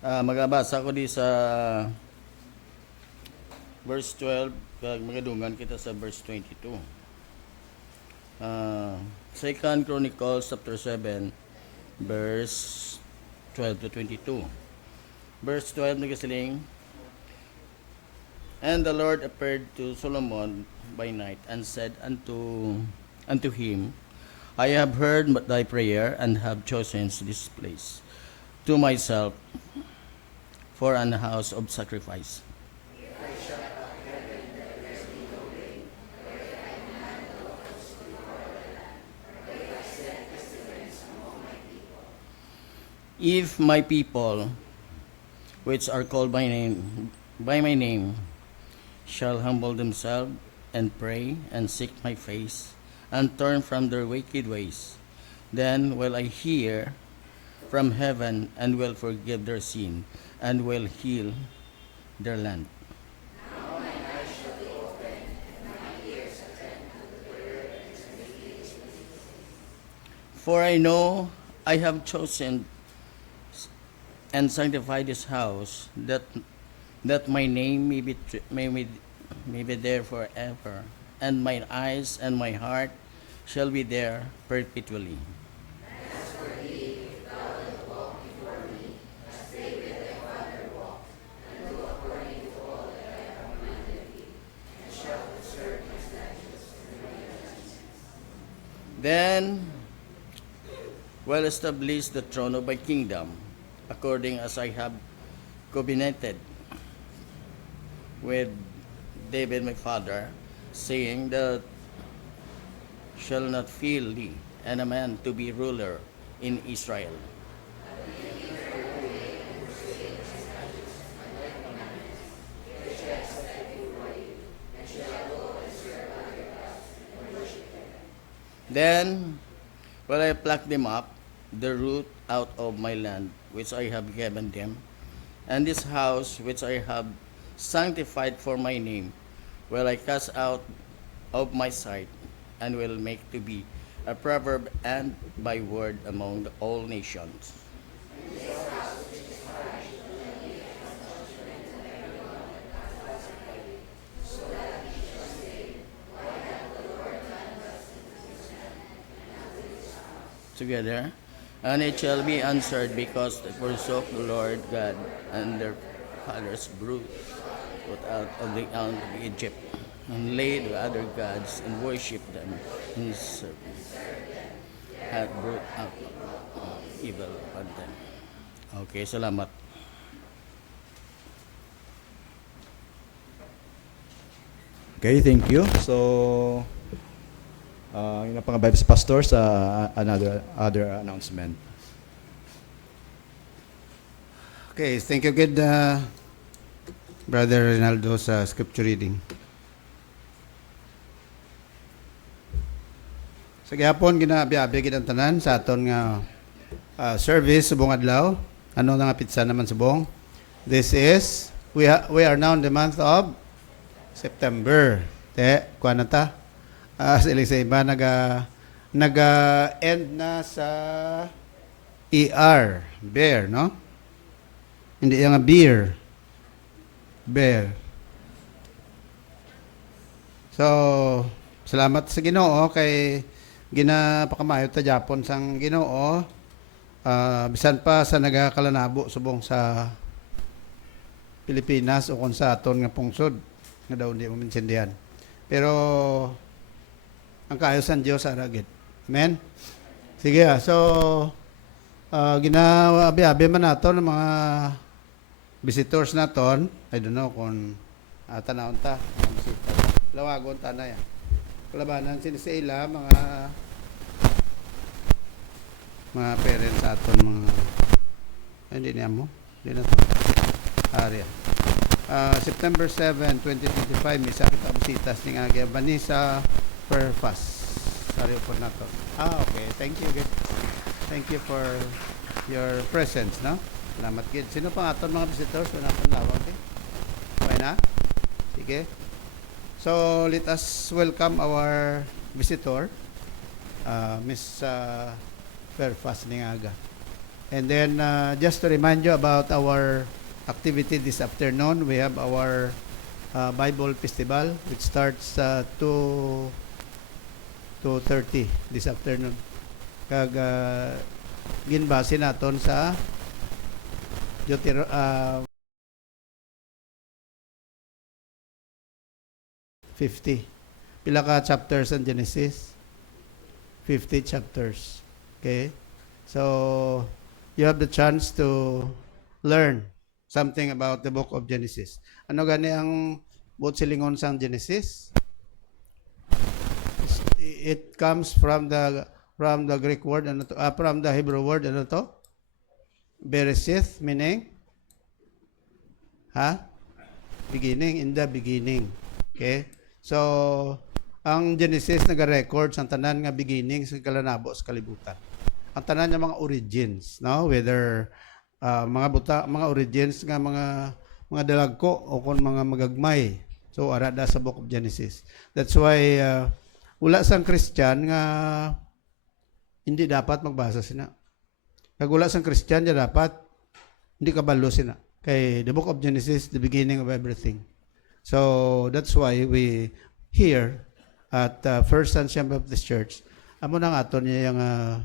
Magabasa ko di sa verse 12, kag magadungan kita sa verse 22. Second Chronicles chapter 7, verse 12 to 22. Verse 12 nagasiling, And the Lord appeared to Solomon by night and said unto him, I have heard thy prayer and have chosen this place to myself for an house of sacrifice. If my people, which are called by my name, shall humble themselves and pray and seek my face and turn from their wicked ways, then will I hear from heaven and will forgive their sin and will heal their land. For I know I have chosen and sanctified this house, that my name may be there forever, and mine eyes and my heart shall be there perpetually. Then will establish the throne of my kingdom, according as I have covenanted with David my father, saying that shall not fail thee, and a man to be ruler in Israel. Then will I pluck them up, the root out of my land, which I have given them, and this house which I have sanctified for my name, will I cast out of my sight, and will make to be a proverb and byword among all nations. Together, and it shall be answered, because they forsook the Lord God and their fathers brood out of the land of Egypt, and laid with other gods and worshipped them, and his servants had brought out evil upon them. Okay, salamat. Okay, thank you. So, yun ang pang Bible Pastor sa other announcement. Okay, thank you good, Brother Ronaldo sa scripture reading. Sa gihapon ginabi-abi gid ang tanan sa aton nga service subong adlaw. Ano nga pitsa naman subong? This is we are now in the month of September. Kuan na ta? Sa iba naga-end na sa ER, bear, no? Hindi yung beer. Bear. So, salamat sa Ginoo kay ginapakamayo ta Japon sang Ginoo. Bisan pa sa nagakalanabo subong sa Pilipinas o kung sa aton nga pungsod nga daw hindi mo maintindihan. Pero ang kaayusan Dios aragid. Amen. Sige, so ginabi-abi man naton ng mga visitors naton. I don't know kung tanawon ta, bisita. Lawagon ta na yan. Kalabanan sinisila mga parents aton mga hindi niya mo. Hindi na to. Area. September 7, 2025 may sakit ang bisitas ni Agya Vanessa Perfas. Sorry po na to. Okay. Thank you. Good. Thank you for your presence, no? Salamat, kid. Sino pang aton mga visitors? Wala pang lawag, eh? Okay na? Sige. So, let us welcome our visitor, Miss Perfas Ningaga. And then, just to remind you about our activity this afternoon, we have our Bible Festival, which starts 2:30 this afternoon. Kag ginbase naton sa Deuteronomy 50. Pila ka chapters in Genesis? 50 chapters. Okay? So, you have the chance to learn something about the book of Genesis. Ano gani ang buot silingon sang Genesis? It comes from the Greek word, ano to? From the Hebrew word, ano to? Bereshith, meaning? Beginning, in the beginning. Okay? So, ang Genesis nag-record sa tanan nga beginning sa kalanabo sa kalibutan. Ang tanan nga mga origins, no? Whether mga origins nga mga dalagko o kung mga magagmay. So, arada sa book of Genesis. That's why wala sang Christian nga hindi dapat magbasa sina. Kag wala sang Christian nga dapat hindi kabalo sina. Kay the book of Genesis, the beginning of everything. So, that's why we here at First Sunshine Baptist Church, amo na nga aton niya nga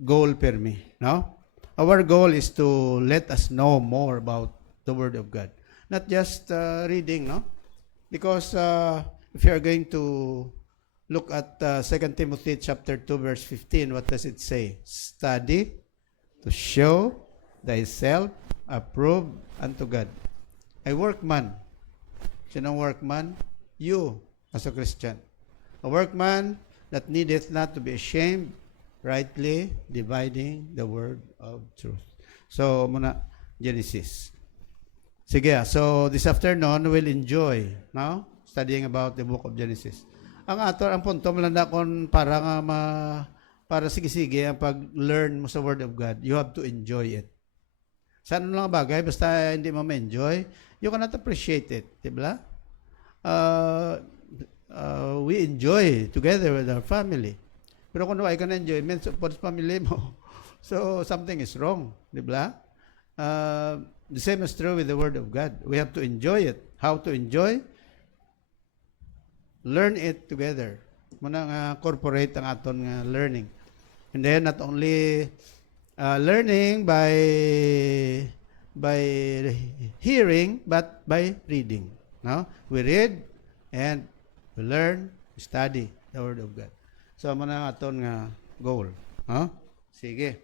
goal permi, no? Our goal is to let us know more about the Word of God. Not just reading, no? Because if you are going to look at 2 Timothy chapter 2 verse 15, what does it say? Study to show thyself approved unto God. A workman. Sinong workman? You, as a Christian. A workman that needeth not to be ashamed, rightly dividing the word of truth. So, muna, Genesis. Sige, so this afternoon, we'll enjoy, no? Studying about the book of Genesis. Ang punto, malanda kon para sige-sige ang pag-learn mo sa Word of God, you have to enjoy it. Sa ano lang bagay, basta hindi mo ma-enjoy, you cannot appreciate it. Diba? We enjoy together with our family. Pero kung wala ka na enjoyment sa family mo, so something is wrong. Diba? The same is true with the Word of God. We have to enjoy it. How to enjoy? Learn it together. Muna nga corporate ang aton nga learning. And then not only learning by hearing, but by reading. No? We read and we learn, we study the Word of God. So, muna nga aton nga goal. No? Sige.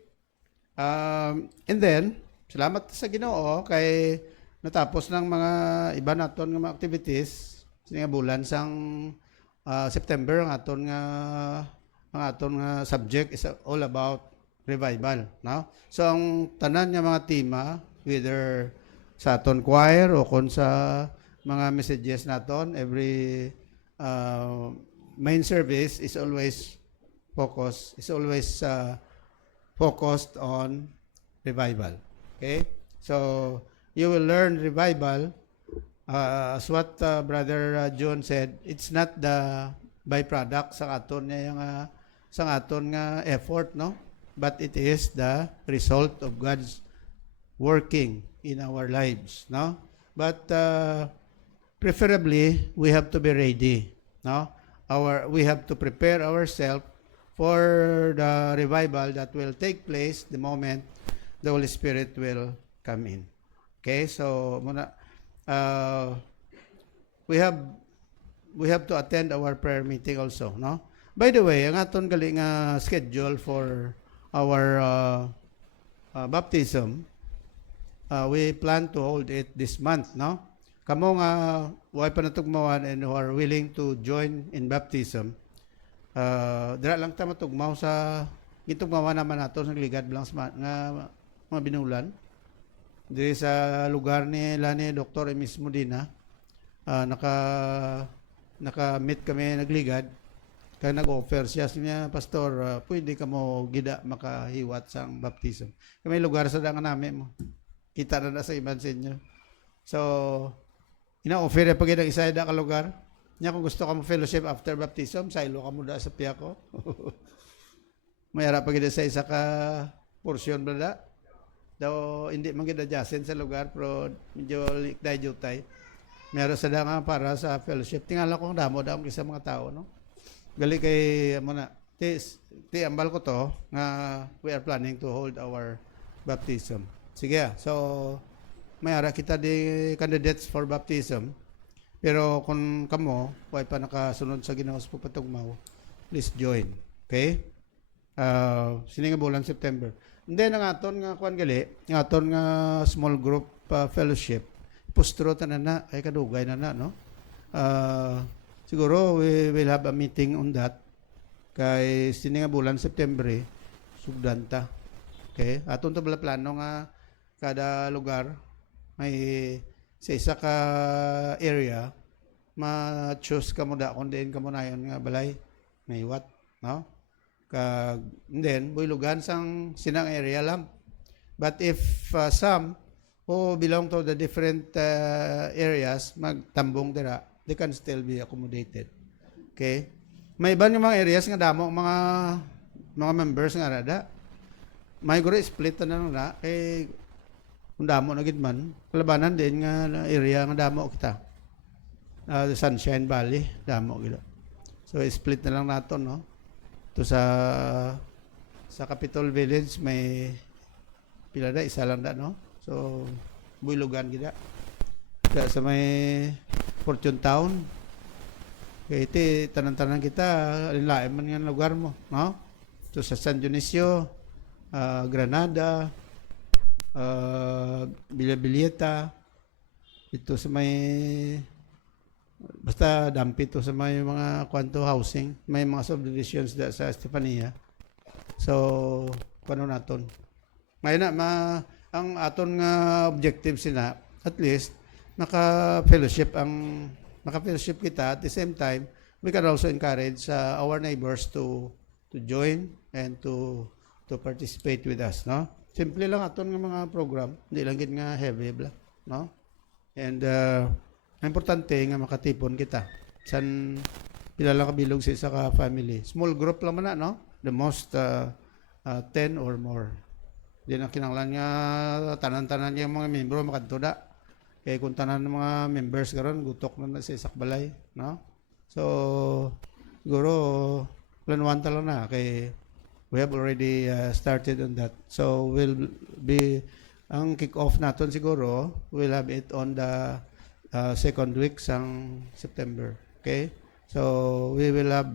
And then, salamat sa Ginoo kay natapos ng mga iba naton nga mga activities sa nga bulan sang September ang aton nga subject is all about revival, no? So ang tanan nga mga tema, whether sa aton choir o kon sa mga messages naton, every main service is always focused on revival. Okay? So you will learn revival as what Brother John said, it's not the byproduct sa aton nga effort, no? But it is the result of God's working in our lives, no? But preferably we have to be ready, no? We have to prepare ourselves for the revival that will take place the moment the Holy Spirit will come in. Okay, so muna we have to attend our prayer meeting also, no? By the way, ang aton gali nga schedule for our baptism, we plan to hold it this month, no? Kamo nga way panatugmawan and who are willing to join in baptism, dira lang ta matugmaw sa gitugmawan naman nato sa ligad lang nga mga binulan. Diri sa lugar ni Dr. Emis Modena, naka-meet kami nagligad, kaya nag-offer siya niya, Pastor, pwede ka mo gida makahiwat sa baptism. Kami lugar sa danga namin mo. Kita na sa iban sa inyo. So, ina-offer na pag isa ka lugar. Niya kung gusto ka mo fellowship after baptism, sa ilo ka mo da sa piya ko. Mayara pag sa isa ka portion bala. Daw hindi man gid adjacent sa lugar pero medyo likday jutay. Meron sa nga para sa fellowship. Tingala ko ang damo daw sa mga tao, no? Gali kay mo na. Ti ambal ko to nga we are planning to hold our baptism. Sige, so may ara kita di candidates for baptism. Pero kung kamo, way pa nakasunod sa Ginoo sa pagpatugmaw, please join. Okay? Sini nga bulan September. And then, ang aton nga kuan gali, ang aton nga small group fellowship, pustro tanan na, ay kadugay na no? Siguro, we will have a meeting on that. Kay sini nga bulan September, sugdan ta. Okay? Aton to bala plano nga kada lugar may sa isa ka area ma-choose ka mo da kung din ka mo na yun nga balay may what, no? Kag then buylugan sang sinang area lang, but if some who belong to the different areas magtambong dira, they can still be accommodated. Okay, may iban yung mga areas nga damo mga members nga rada may guro split na na kay kung damo na gid man kalabanan din nga area nga damo kita. Sunshine Valley damo gid. So split na lang nato, no? To sa Capitol Village may pila da isa lang da, no? So buylugan gid da. Sa may Fortune Town kay iti tanan-tanan kita lain man nga lugar mo, no? To sa San Dionisio, Granada, Bilabilieta, ito sa may basta dampi to sa may mga kwanto housing, may mga subdivisions da sa Estefania. So, paano naton? Ngayon na, ang aton nga objective sila, at least, naka-fellowship kita. At the same time, we can also encourage our neighbors to join and to participate with us, no? Simple lang aton nga mga program, hindi lang gid nga heavy bla, no? And importante nga makatipon kita. San pila lang kabilog sa isa ka family. Small group lang man na, no? The most 10 or more. Di na kinanglan nga tanan-tanan yung mga membro makadto da. Kaya kung tanan ng mga members karon gutok na sa isak balay, no? So siguro planuhan ta lang na kay we have already started on that. So we'll be ang kick-off naton siguro, we'll have it on the second week sang September. Okay? So we will have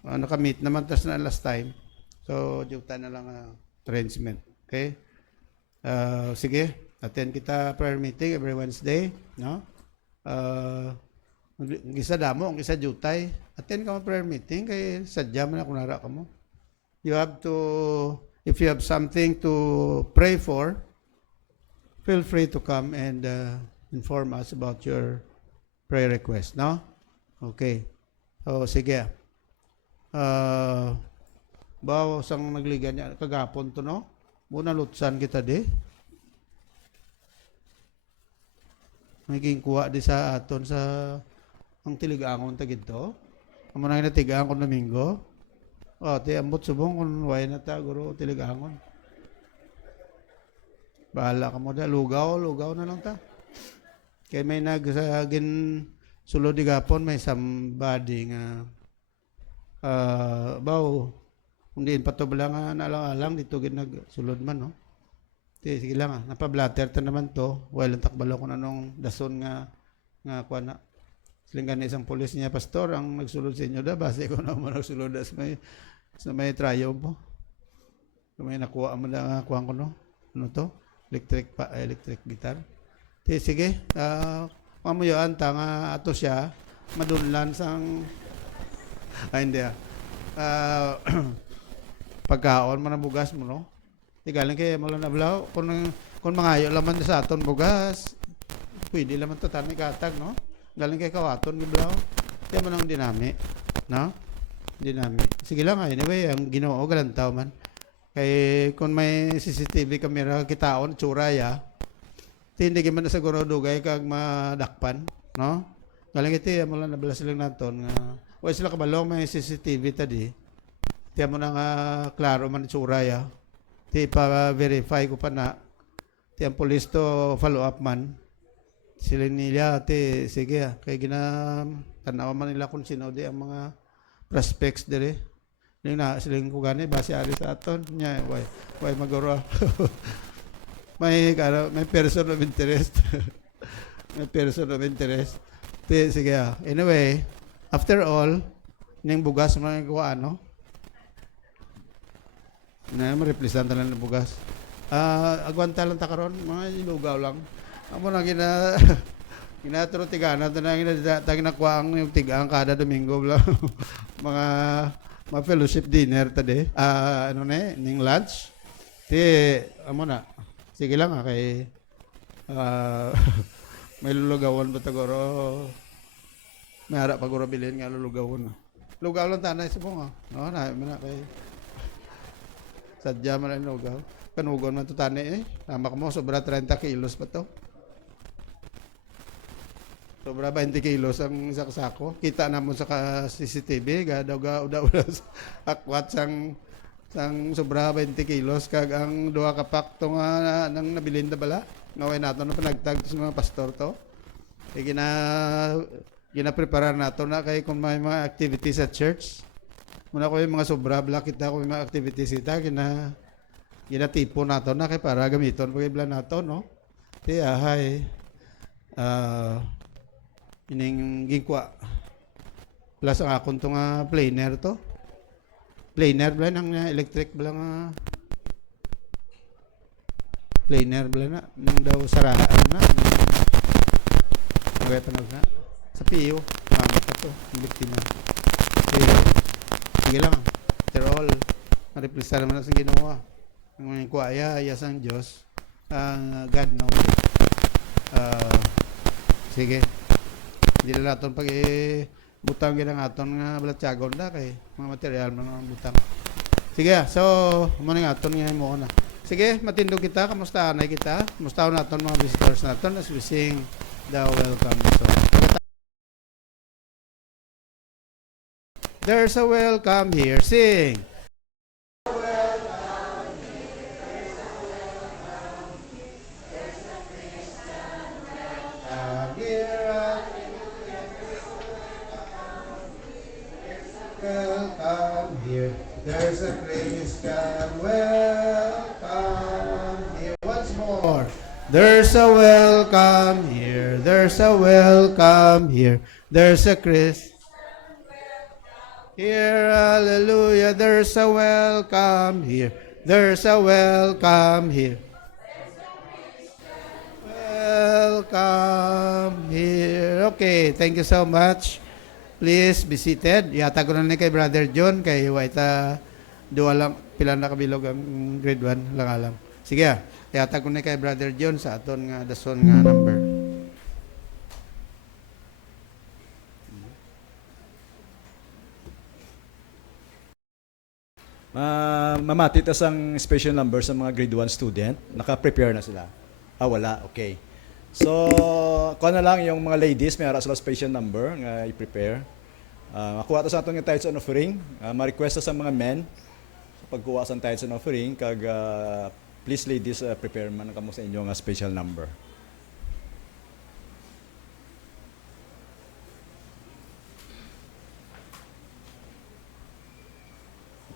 nakamit naman tas na last time. So juta na lang arrangement. Okay? Sige, attend kita prayer meeting every Wednesday, no? Ang isa damo, ang isa jutay. Attend ka mo prayer meeting kay sadya man ako nara ka mo. You have to, if you have something to pray for, feel free to come and inform us about your prayer request, no? Okay. So, sige. Bawa sang nagligan niya, kagapon to, no? Muna lutsan kita di. Maging kuha di sa aton sa ang tiligangon tagid to. Amo na natigaan ko Domingo. Ti ambot subong kung way na ta guro tiligangon. Bahala ka mo da lugaw na lang ta. Kay may nagsagin sulod di gapon may somebody nga baw kung diin pa to bala nga naalang dito gid nagsulod man, no? Sige lang napablatter ta naman to. Well, takbalo ko na nung dason nga kuha na. Silingan isang pulis niya, pastor, ang nagsulod sa inyo da, base ko na mo nagsulod sa may triumph po. Kung may nakuha mo na kuha ko, no? Ano to? Electric guitar. Sige, kung mo yun, tanga ato siya, madunlan sang, hindi pagkaon mo na bugas mo, no? Galing kay mo lang nablaw. Kung mangayo laman sa aton bugas, pwede laman to tani katag, no? Galing kay kawaton giblaw. Kaya mo nang dinami, no? Dinami. Sige lang anyway, ang Ginoo galantaw man. Kay kung may CCTV camera kitaon tsuraya, hindi man na siguro dugay kag madakpan, no? Galing iti mo lang nablas lang naton nga. Wa sila kabalo may CCTV tadi. Tiyan mo na nga klaro man tsuraya. Ti pa-verify ko pa na. Ti ang police to follow up man. Sila nila, ti, sige, kaya tanawa man nila kung sino di ang mga prospects dire. Yung na, siling ko gani, base ari sa aton. Nya, why magoro. may person of interest. May person of interest. Ti, sige, anyway, after all, ning bugas mga kuha, no? Na, ma-representa lang ng bugas. Agwanta lang ta karon, mga ilugaw lang. Amo na ginaturo tigana to na nakuha ang yung tigang kada Domingo lang. mga fellowship dinner tadi. Ano na ning lunch. Ti amo na. Sige lang kay may lulugawan ba tagoro. May harap pagoro bilhin nga lulugawan. Lugaw lang tanay sa bunga. No na kay sadya man ang lugaw. Kanugon man to tani Tama mo sobra 30 kilos pa to. Sobra 20 kilos ang isang sako. Kita na mo sa CCTV, gadaw akwat sang sobra 20 kilos kag ang duha ka pack to nga nang nabilin na bala. Ngaway nato na panagtag sa mga pastor to. Kay gina-prepare nato na kay kung may mga activities at church. Muna ko yung mga sobra bala kita ko yung mga activities kita ginatipo nato na kay para gamiton pag ibla nato no. Ti ahay ining gingkwa plus ang akong to nga planer to planer bala nang electric bala nga planer bala na nang daw saraan na okay tanong na sa PIO mamit ka to ang biktima sige lang after all ma-replisa naman sa ginawa ang mga kuwaya ayasang Diyos God knows sige hindi na natin pag butang ginang aton nga balatyagon na kay mga material mga butang. Sige, so muna nga aton nga mo na. Sige, matindog kita, kamusta na kita? Kamusta naton mga visitors naton as we sing the welcome song. There's a welcome here. Sing. Welcome here. There's a Christian welcome here. Once more. There's a welcome here. There's a welcome here. There's a Christ. Here, hallelujah. There's a welcome here. There's a welcome here. Welcome here. Okay, thank you so much. Please be seated. Yata ko na ni kay Brother John kay waita duwa lang pila na kabilog ang grade 1 lang alam. Sige, yata ko na kay Brother John sa aton nga dason nga number. Mamati tas ang special number sa mga grade 1 student. Naka-prepare na sila. Wala. Okay. So, kuha na lang yung mga ladies, may ara sila special number nga i-prepare. Makuha ta sa atong tithes and offering. Ma-request sa mga men sa pagkuha sa tithes and offering kag please ladies prepare man kamo sa inyo nga special number.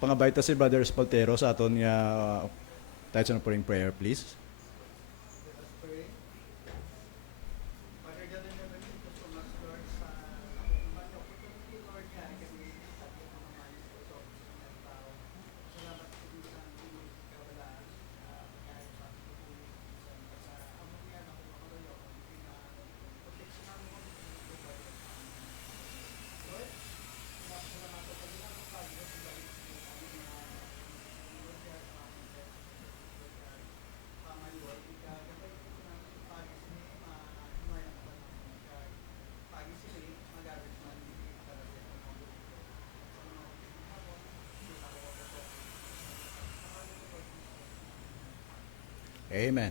Pangabayta si Brother Spaltero sa aton nga tithes and offering prayer please. Amen.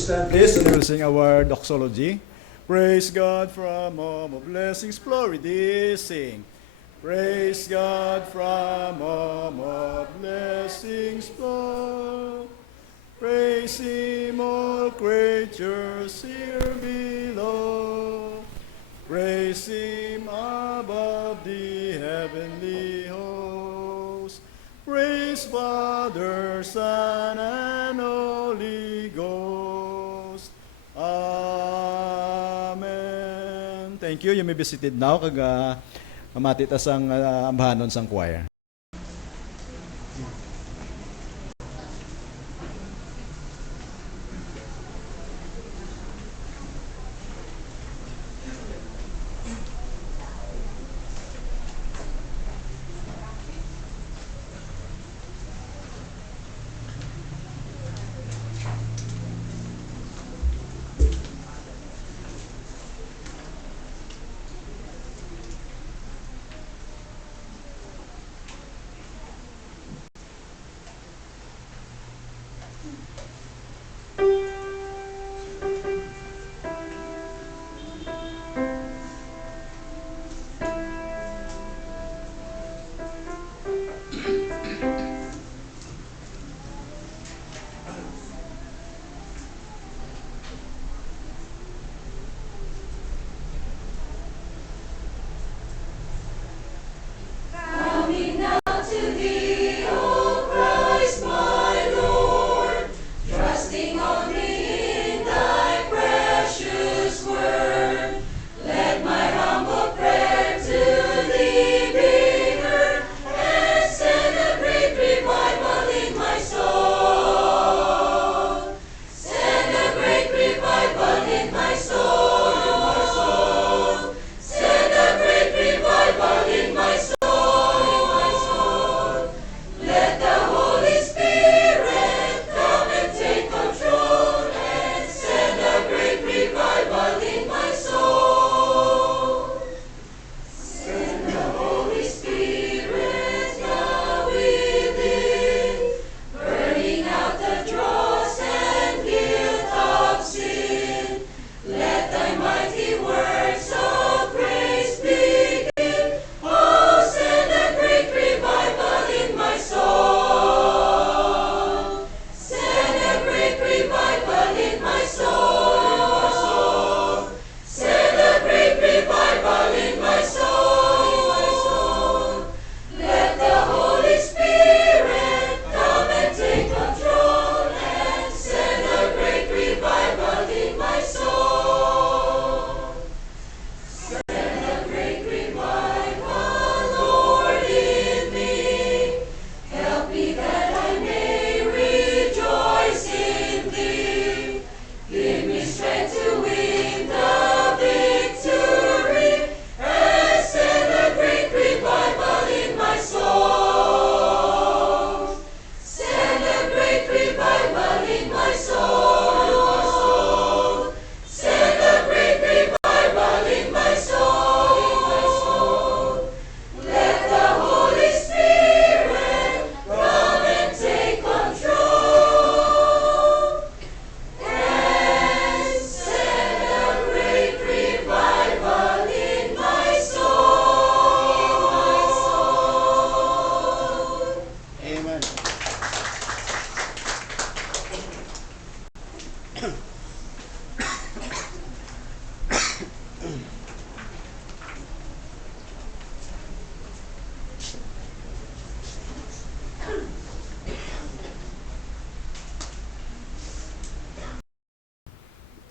stand please and we'll sing our doxology. Praise God from home of blessings flow reducing. Praise God from home of blessings flow. Praise Him all creatures here below. Praise Him above the heavenly host. Praise Father, Son, and Holy Ghost. Amen. Thank you. You may be seated now. Mamati ta sang ambahanon sang choir.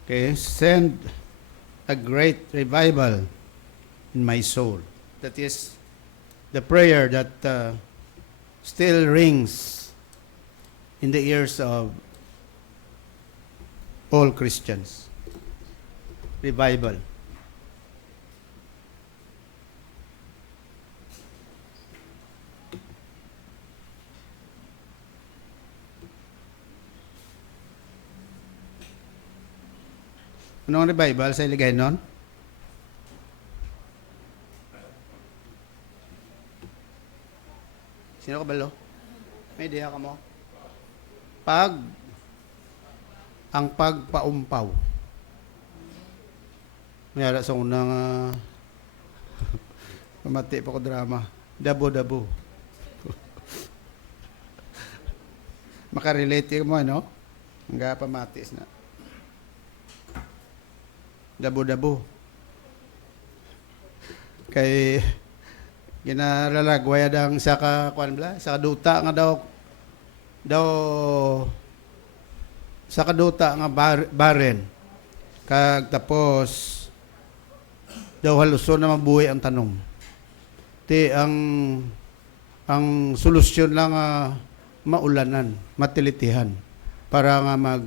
Okay, send a great revival in my soul. That is the prayer that still rings in the ears of all Christians. Revival. Anong revival sa iligay nun? Sino ka balo? May idea ka mo? Pag ang pagpaumpaw. Mayara sa unang pamati pa ko drama. Dabo-dabo. Makarelate mo, no? Hangga pamatis na. Dabo-dabo. Kay ginaralagway dang sa kuan bla, sa kaduta nga daw sa kaduta nga baren. Kag tapos daw haluson na mabuhay ang tanom. Ti ang solusyon lang maulanan, matilitihan para nga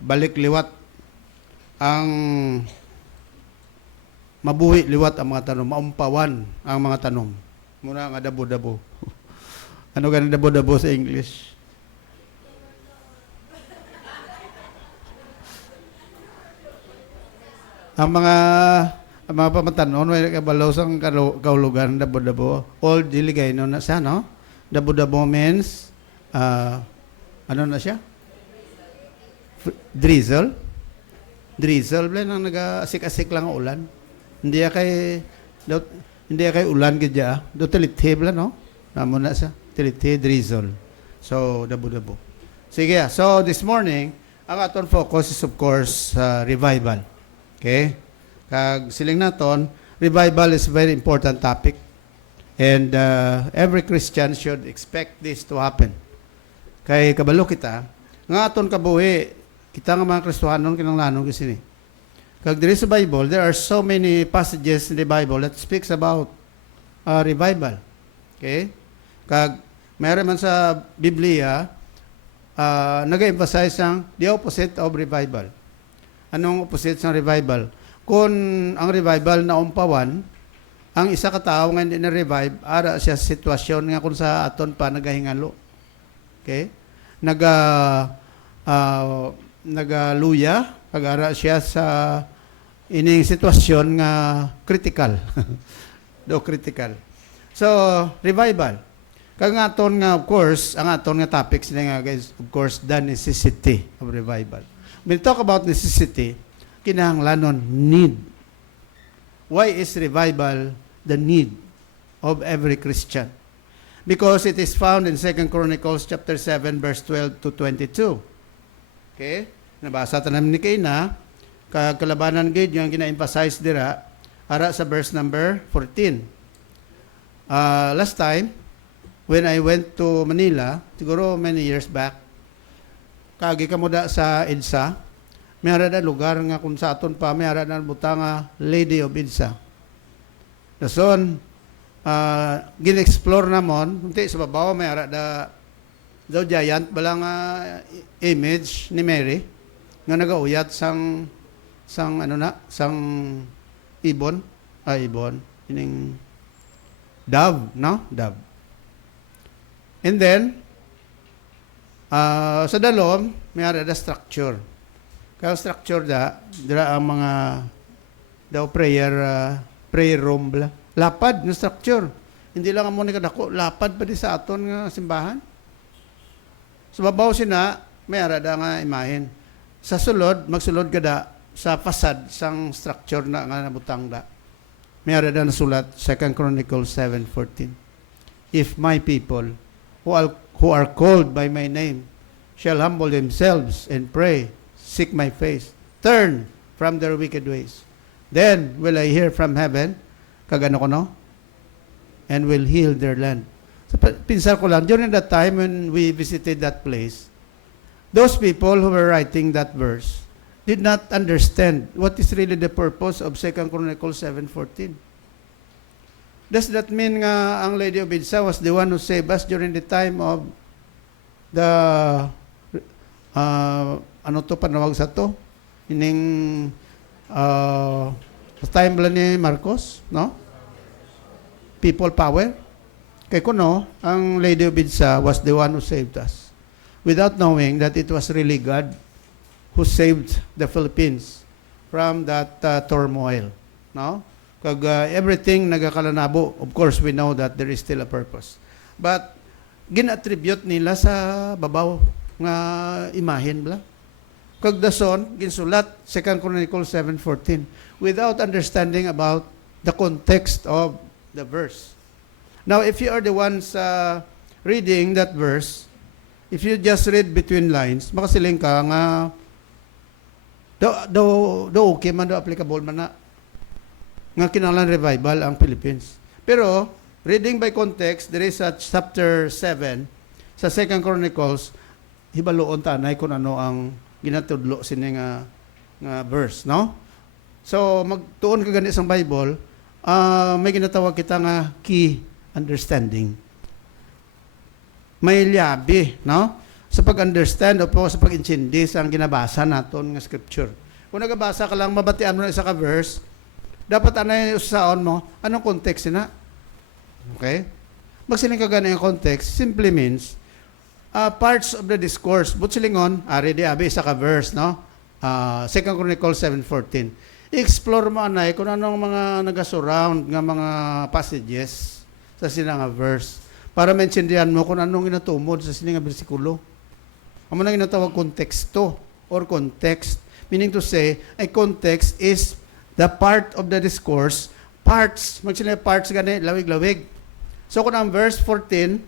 balik liwat ang mabuhi liwat ang mga tanom, maumpawan ang mga tanom. Muna nga dabo-dabo. Ano ganun dabo-dabo sa English? Ang mga pamatanon, may kabalaw sa kaulugan, dabo-dabo. Old diligay, no, na siya, no? Dabo-dabo means, ano na siya? Drizzle. Drizzle, blan, ang nag-asik-asik lang ang ulan. Hindi kay ulan gidya. Do tilithe, blan, no? Namo na siya. Tilithe, drizzle. So, dabo-dabo. Sige, so this morning, ang aton focus is of course, revival. Okay? Kag siling naton, revival is a very important topic. And every Christian should expect this to happen. Kay kabalo kita, nga aton kabuhi, kita nga mga Kristohanon kinanglanon kasi ni. Kag diri sa Bible, there are so many passages in the Bible that speaks about revival. Okay? Kag mayroon man sa Biblia, nag-emphasize ang the opposite of revival. Anong opposite ng revival? Kung ang revival na umpawan, ang isa ka tao nga hindi na-revive, ara siya sitwasyon nga kung sa aton pa nagahingalo. Okay? Nagaluya, kag-ara siya sa ining sitwasyon nga critical. Do critical. So, revival. Kag nga aton nga, of course, ang aton nga topics na nga guys, of course, the necessity of revival. When we talk about necessity, kinahanglanon need. Why is revival the need of every Christian? Because it is found in 2 Chronicles chapter 7 verse 12 to 22. Okay? Nabasa ta namin ni Kaina, kalabanan gid yung gina-emphasize dira ara sa verse number 14. Last time when I went to Manila, siguro many years back, kagi kamo da sa EDSA, may ara na lugar nga kung sa aton pa, may ara na butang Lady of EDSA. Dason, gin-explore namon, unti sa babaw, may ara daw giant, balang image ni Mary, nga nagauyat sang ibon, ining dove, no? Dove. And then, sa dalom, may ara da structure. Kaya structure dira ang mga daw prayer room bla. Lapad na structure. Hindi lang amo ni kadako, lapad pa di sa aton nga simbahan. Sa babaw sina, may ara da nga imahen. Sa sulod, magsulod kada sa fasad sang structure na nga nabutang da. May ara da nasulat 2 Chronicles 7:14. If my people who are called by my name shall humble themselves and pray, seek my face, turn from their wicked ways, then will I hear from heaven, kagano ko no? And will heal their land. So, pinsal ko lang, during that time when we visited that place, those people who were writing that verse did not understand what is really the purpose of 2 Chronicles 7:14. Does that mean nga ang Lady of Edsa was the one who saved us during the time of the ano to panawag sa to? Ining time ba ni Marcos, no? People power. Kay kuno, ang Lady of Edsa was the one who saved us. Without knowing that it was really God who saved the Philippines from that turmoil, no? Kag everything nagakalanabo, of course we know that there is still a purpose. But gin-attribute nila sa babaw. nga imahen bla. Kag dason ginsulat 2 Chronicles 7:14 without understanding about the context of the verse. Now, if you are the ones reading that verse, if you just read between lines, makasiling ka nga do okay man, do applicable man na nga kinahanglan revival ang Philippines. Pero reading by context, there is a chapter 7 sa 2 Chronicles, hibaloon tanay kung ano ang ginatudlo sini nga verse, no? So magtuon ka gani sa Bible, may ginatawag kita nga key understanding. May liabi, no? Sa pag-understand o po sa pag-intindi sa ang ginabasa naton nga scripture. Kung nagabasa ka lang, mabatian mo na isa ka verse, dapat anay usaon mo, anong context na? Okay? Magsiling ka gani ang context, simply means, parts of the discourse, but silingon, ari di abi isa ka verse, no? 2 Chronicles 7:14. I-explore mo anay kung anong mga nagasurround nga mga passages sa sila nga verse para maintindihan mo kung anong ginatumod sa sila nga bersikulo. Amo nang ginatawag konteksto or context, meaning to say, a context is the part of the discourse, parts, magsila parts gani, lawig-lawig. So kung ang verse 14,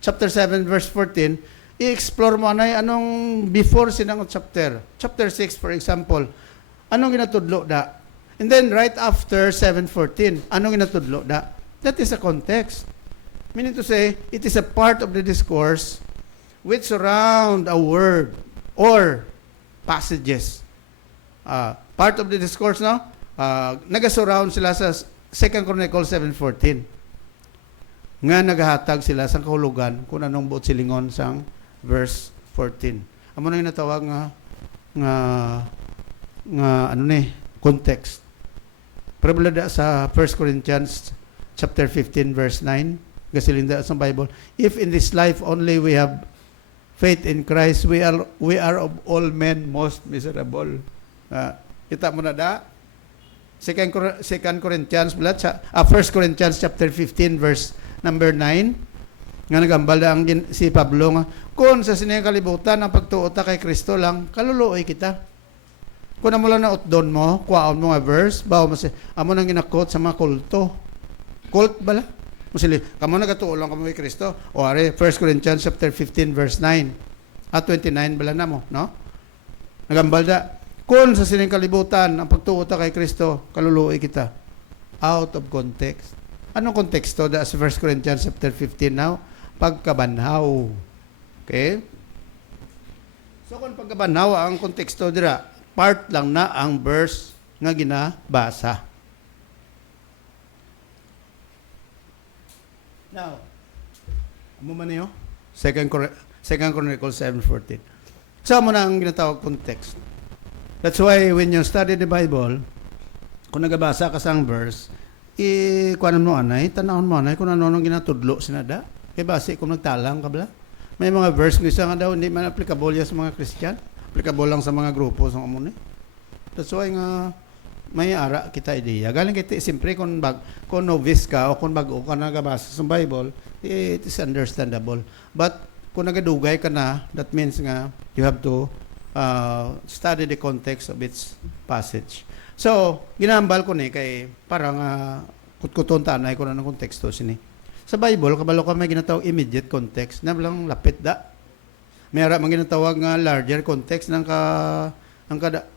chapter 7 verse 14, i-explore mo anay anong before sinang chapter. Chapter 6 for example, anong ginatudlo da? And then right after 7:14, anong ginatudlo da? That is a context. Meaning to say, it is a part of the discourse which surround a word or passages. Part of the discourse, no? Nagasurround sila sa 2 Chronicles 7:14. Nga nagahatag sila sa kahulugan kung anong buot silingon sang verse 14. Amo na yung natawag nga ano ni context. Problema sa 1 Corinthians chapter 15 verse 9, gasilinda sa Bible, if in this life only we have faith in Christ, we are of all men most miserable. Kita mo na da 2 Corinthians 1 Corinthians chapter 15 verse number 9, nga nagambal ang si Pablo nga, kung sa sinayang kalibutan ang pagtuota kay Kristo lang, kaluluoy kita. Kung na mo lang na utdon mo, kuwaon mo nga verse, bawa mo amo nang ginakot sa mga kulto. Cult bala? Musili, kamo nagatuo lang kamo kay Kristo. O are 1 Corinthians chapter 15 verse 9. 29 bala na mo, no? Nagambal da, kung sa sinayang kalibutan ang pagtuota kay Kristo, kaluluoy kita. Out of context. Anong konteksto da sa 1 Corinthians chapter 15 now? Pagkabanhaw. Okay? So kung pagkabanhaw ang konteksto dira, part lang na ang verse nga ginabasa. Now, amo man niyo? 2 Chronicles 7:14. So mo na ang ginatawag context. That's why when you study the Bible, kung nagabasa ka sang verse, kuanan mo anay, tanawon mo anay kung ano nang ginatudlo sinada. Kay base kung nagtalang ka bala. May mga verse nga isa nga daw hindi man applicable sa mga Christian, applicable lang sa mga grupo sa amon. That's why nga may ara kita ideya. Galing kay simpre kung novice ka o kung bago ka nagabasa sa Bible, it is understandable. But kung nagadugay ka na, that means nga you have to study the context of its passage. So, ginambal ko ni kay parang kutkuton tanay ko na ng konteksto sini. Sa Bible, kabalo ka may ginatawag immediate context, na lang lapit da. Mayroon mang ginatawag nga larger context ng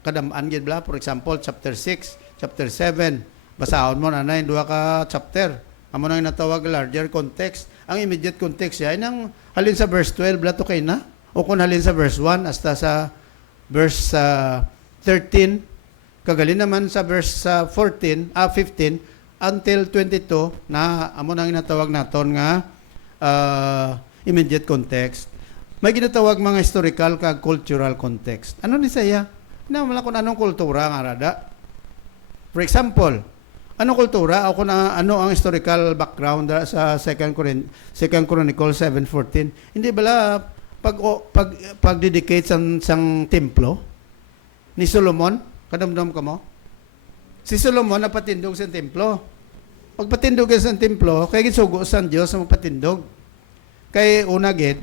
kadamaan gid bla. For example, chapter 6, chapter 7. Basahon mo na duha ka chapter. Amo nang ginatawag larger context. Ang immediate context ay nang halin sa verse 12 bla to kay na o kung halin sa verse 1 hasta sa verse 13. Kagalin naman sa verse 15 until 22 na amo nang ginatawag naton nga immediate context. May ginatawag mga historical kag cultural context. Ano ni saya? Na wala kung anong kultura nga rada. For example, anong kultura o kung ano ang historical background sa 2 Chronicles 7:14? Hindi bala pag-dedicate sang templo ni Solomon? Kadamdam ka mo? Si Solomon na patindog sa templo. Pagpatindog sa templo, kaya gisugo sa Diyos sa magpatindog. Kay una gid,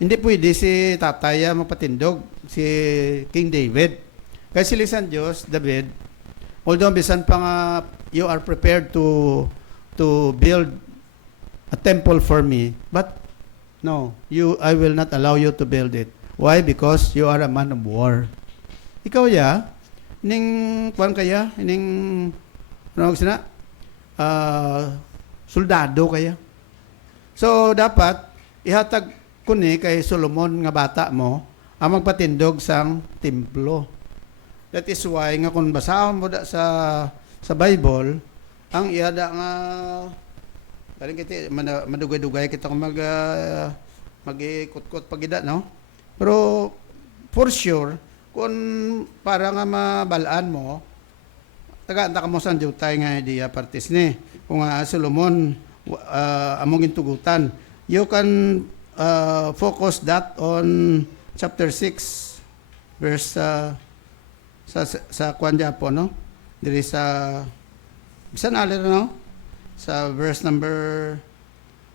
hindi pwede si tatay magpatindog, si King David. Kaya sila sa Diyos, David, although bisan pa nga you are prepared to build a temple for me, but no, I will not allow you to build it. Why? Because you are a man of war. Ikaw ya, ning kuan kaya, ning ano sina? Soldado kaya. So dapat ihatag kuni kay Solomon nga bata mo ang magpatindog sang templo. That is why nga kung basahon mo da sa Bible, ang iyada nga kaling kiti madugay-dugay kita kung mag-ikot-kot pagida, no? Pero for sure kung para nga mabalaan mo taga-anta ka mo sa jutay nga idea partis ni kung Solomon among intugutan, you can focus that on chapter 6 verse sa kwan po, no? Diri sa bisan ali no? Sa verse number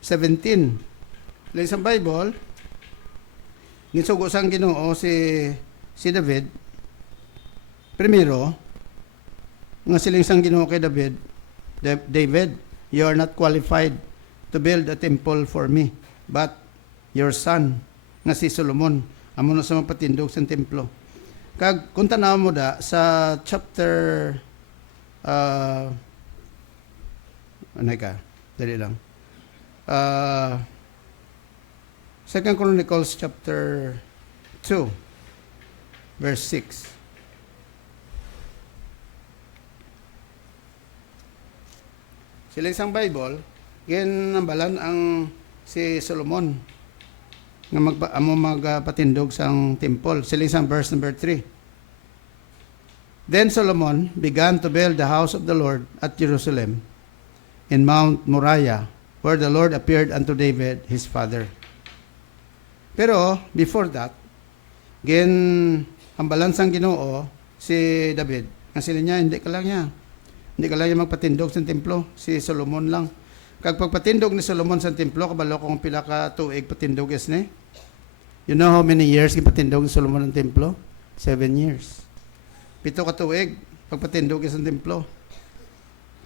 17. Lang sa Bible, ginsugo sang Ginoo si David. Primero, nga siling sang Ginoo kay David, David, you are not qualified to build a temple for me, but your son nga si Solomon amo na sa magpatindog sa templo. Kag kung tanaw mo da sa chapter ano ka? Dali lang. 2 Chronicles chapter 2 verse 6. Sila isang Bible, ginambalan ang si Solomon nga magpatindog sang temple. Sila isang verse number 3. Then Solomon began to build the house of the Lord at Jerusalem in Mount Moriah, where the Lord appeared unto David, his father. Pero, before that, hambalan sang Ginoo si David. Ang sila niya, hindi ka lang niya magpatindog sa templo, si Solomon lang. Kag pagpatindog ni Solomon sa templo, kabalo kung pila ka tuig patindog is ni. You know how many years patindog ni Solomon ng templo? 7 years. 7 ka tuig pagpatindog sa templo.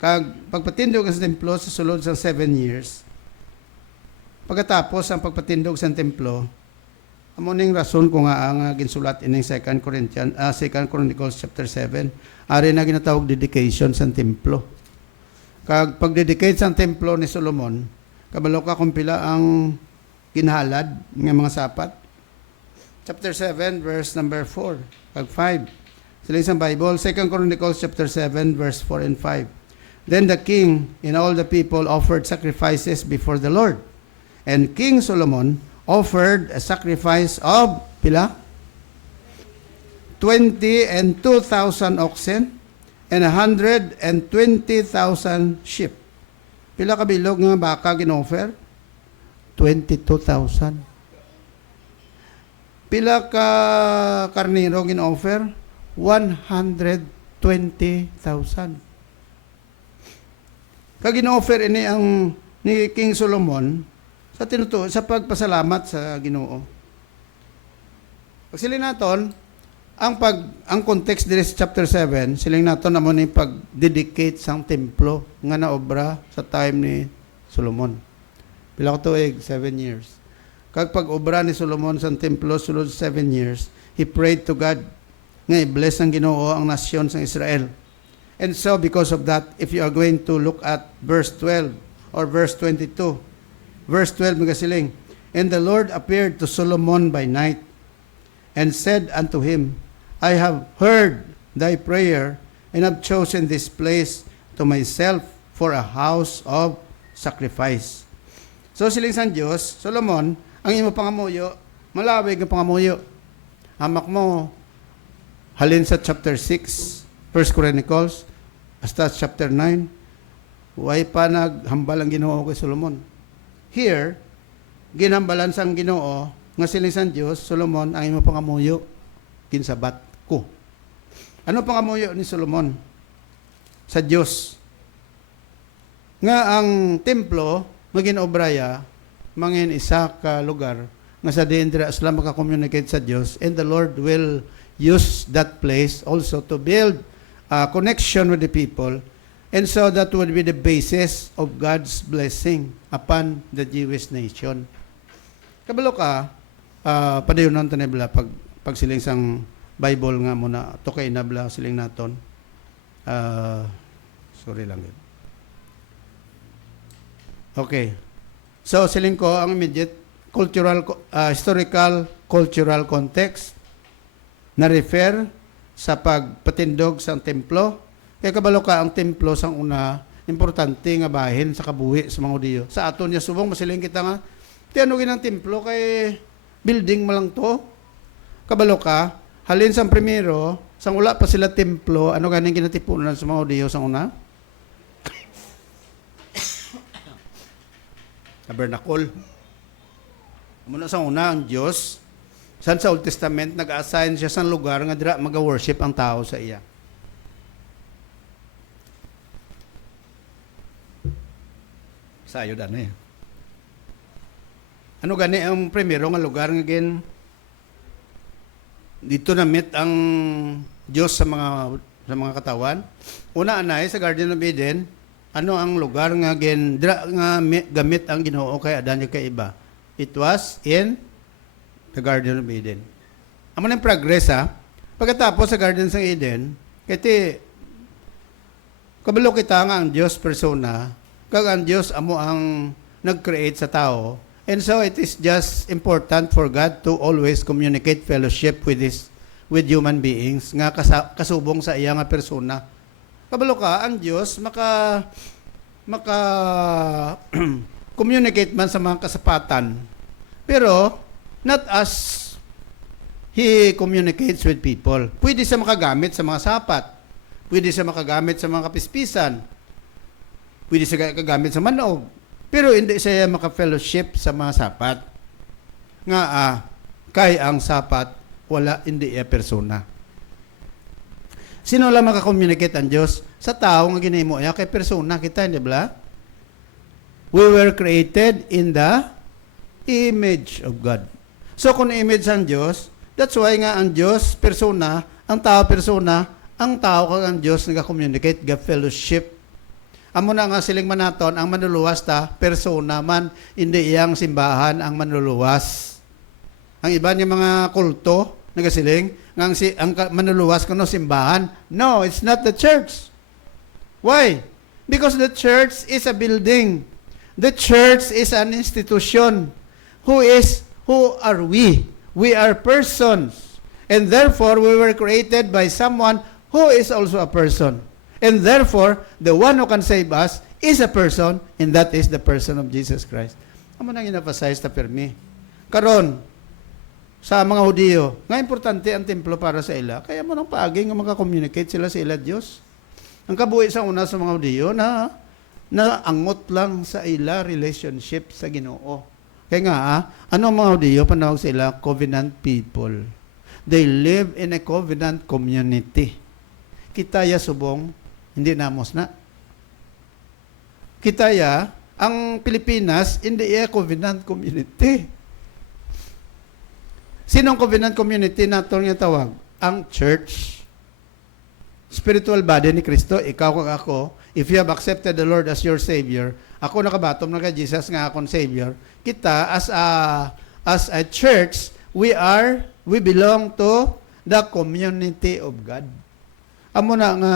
Kag pagpatindog sa templo sa sulod sa 7 years. Pagkatapos ang pagpatindog sa templo, amo ning rason ko nga ang ginsulat ining 2 Chronicles chapter 7, ari na ginatawag dedication sa templo. Kag pag-dedicate sa templo ni Solomon, kabalo ka kung pila ang ginhalad ng mga sapat. Chapter 7 verse number 4 kag 5. Sila isang Bible, 2 Chronicles chapter 7 verse 4 and 5. Then the king and all the people offered sacrifices before the Lord. And King Solomon offered a sacrifice of pila 20 and 2,000 oxen and 120,000 sheep. Pila ka bilog nga baka gin-offer? 22,000. Pila ka karnero gin-offer? 120,000. Kag gin-offer ini ang ni King Solomon sa pagpasalamat sa Ginoo. Pag sila naton, ang context diri sa chapter 7, siling naton amo ni pag-dedicate sang templo nga naobra sa time ni Solomon. Pila ka tuig? 7 years. Kag pag-obra ni Solomon sa templo sulod 7 years, he prayed to God nga i-bless ang Ginoo ang nasyon sa Israel. And so because of that, if you are going to look at verse 12 or verse 22, verse 12 magasiling, and the Lord appeared to Solomon by night and said unto him, I have heard thy prayer and have chosen this place to myself for a house of sacrifice. So siling San Diyos, Solomon, ang imo pangamuyo, malawig ang pangamuyo. Hamak mo, halin sa chapter 6, 1 Chronicles, hasta chapter 9, way pa naghambal ang Ginoo kay Solomon. Here, ginhambalan sang Ginoo, nga siling San Diyos, Solomon, ang imo pangamuyo, kinsabat ko. Ano pangamuyo ni Solomon? Sa Diyos. Nga ang templo, maging obraya, mangin isa ka lugar, nga sa diin dira sila maka-communicate sa Dios, and the Lord will use that place also to build a connection with the people, and so that would be the basis of God's blessing upon the Jewish nation. Kabalo ka, padayonon tanay bala pag siling sang Bible nga muna to kay nabla siling naton. Sorry lang yun. Okay. So siling ko ang immediate historical cultural context na refer sa pagpatindog sa templo. Kaya kabalo ka ang templo sang una importante nga bahin sa kabuhi sa mga Hudiyo. Sa aton niya subong masiling kita nga tiano ginang templo kay building mo lang to. Kabalo ka halin sang primero sang wala pa sila templo ano ganing ginatipunan sa mga Hudiyo sang una? Tabernacle. Muna sa una, ang Diyos, saan sa Old Testament, nag-assign siya sa lugar nga dira mag-worship ang tao sa iya. Sayod ano eh. Ano gani ang primero nga lugar nga dito na meet ang Diyos sa mga katawan? Una anay sa Garden of Eden, ano ang lugar nga dira nga gamit ang Ginoo kay Adan ug kay Eva? It was in the Garden of Eden. Amo nang progress ha. Pagkatapos sa Garden of Eden, kiti kabalo kita nga ang Dios persona, kag ang Dios amo ang nag-create sa tao. And so it is just important for God to always communicate fellowship with human beings nga kasubong sa iya nga persona. Kabalo ka ang Dios maka communicate man sa mga kasapatan. Pero, not as He communicates with people. Pwede siya makagamit sa mga sapat. Pwede siya makagamit sa mga kapispisan. Pwede siya makagamit sa manog. Pero hindi siya maka-fellowship sa mga sapat. Nga kay ang sapat, wala, hindi iya persona. Sino lang maka-communicate ang Diyos? Sa tao nga ginimo niya, kay persona kita, hindi ba? We were created in the image of God. So, kung image ang Diyos, that's why nga ang Diyos, persona, ang tao, persona, ang tao kag ang Diyos nag-communicate, ga-fellowship. Amo na nga siling manaton, ang manluluwas ta, persona man, hindi iyang simbahan ang manluluwas. Ang iba niya mga kulto, nagasiling, ang manluluwas kuno simbahan. No, it's not the church. Why? Because the church is a building. The church is an institution. Who are we? We are persons. And therefore, we were created by someone who is also a person. And therefore, the one who can save us is a person, and that is the person of Jesus Christ. Amo nang in-emphasize ta permi. Karon, sa mga Hudiyo, nga importante ang templo para sa ila, kaya mo nang paagi nga maka-communicate sila sa ila Diyos. Ang kabuhi sa una sa mga Hudiyo na angot lang sa ila relationship sa Ginoo. Kaya nga, ano ang mga Hudiyo panawag sa ila? Covenant people. They live in a covenant community. Kitaya subong, hindi namos na. Kitaya, ang Pilipinas, hindi iya covenant community. Sinong covenant community nato nga tawag? Ang church. Spiritual body ni Kristo, ikaw kag ako, if you have accepted the Lord as your Savior, ako nakabatom na kay Jesus nga akong Savior, kita as a church, we belong to the community of God. Amo na nga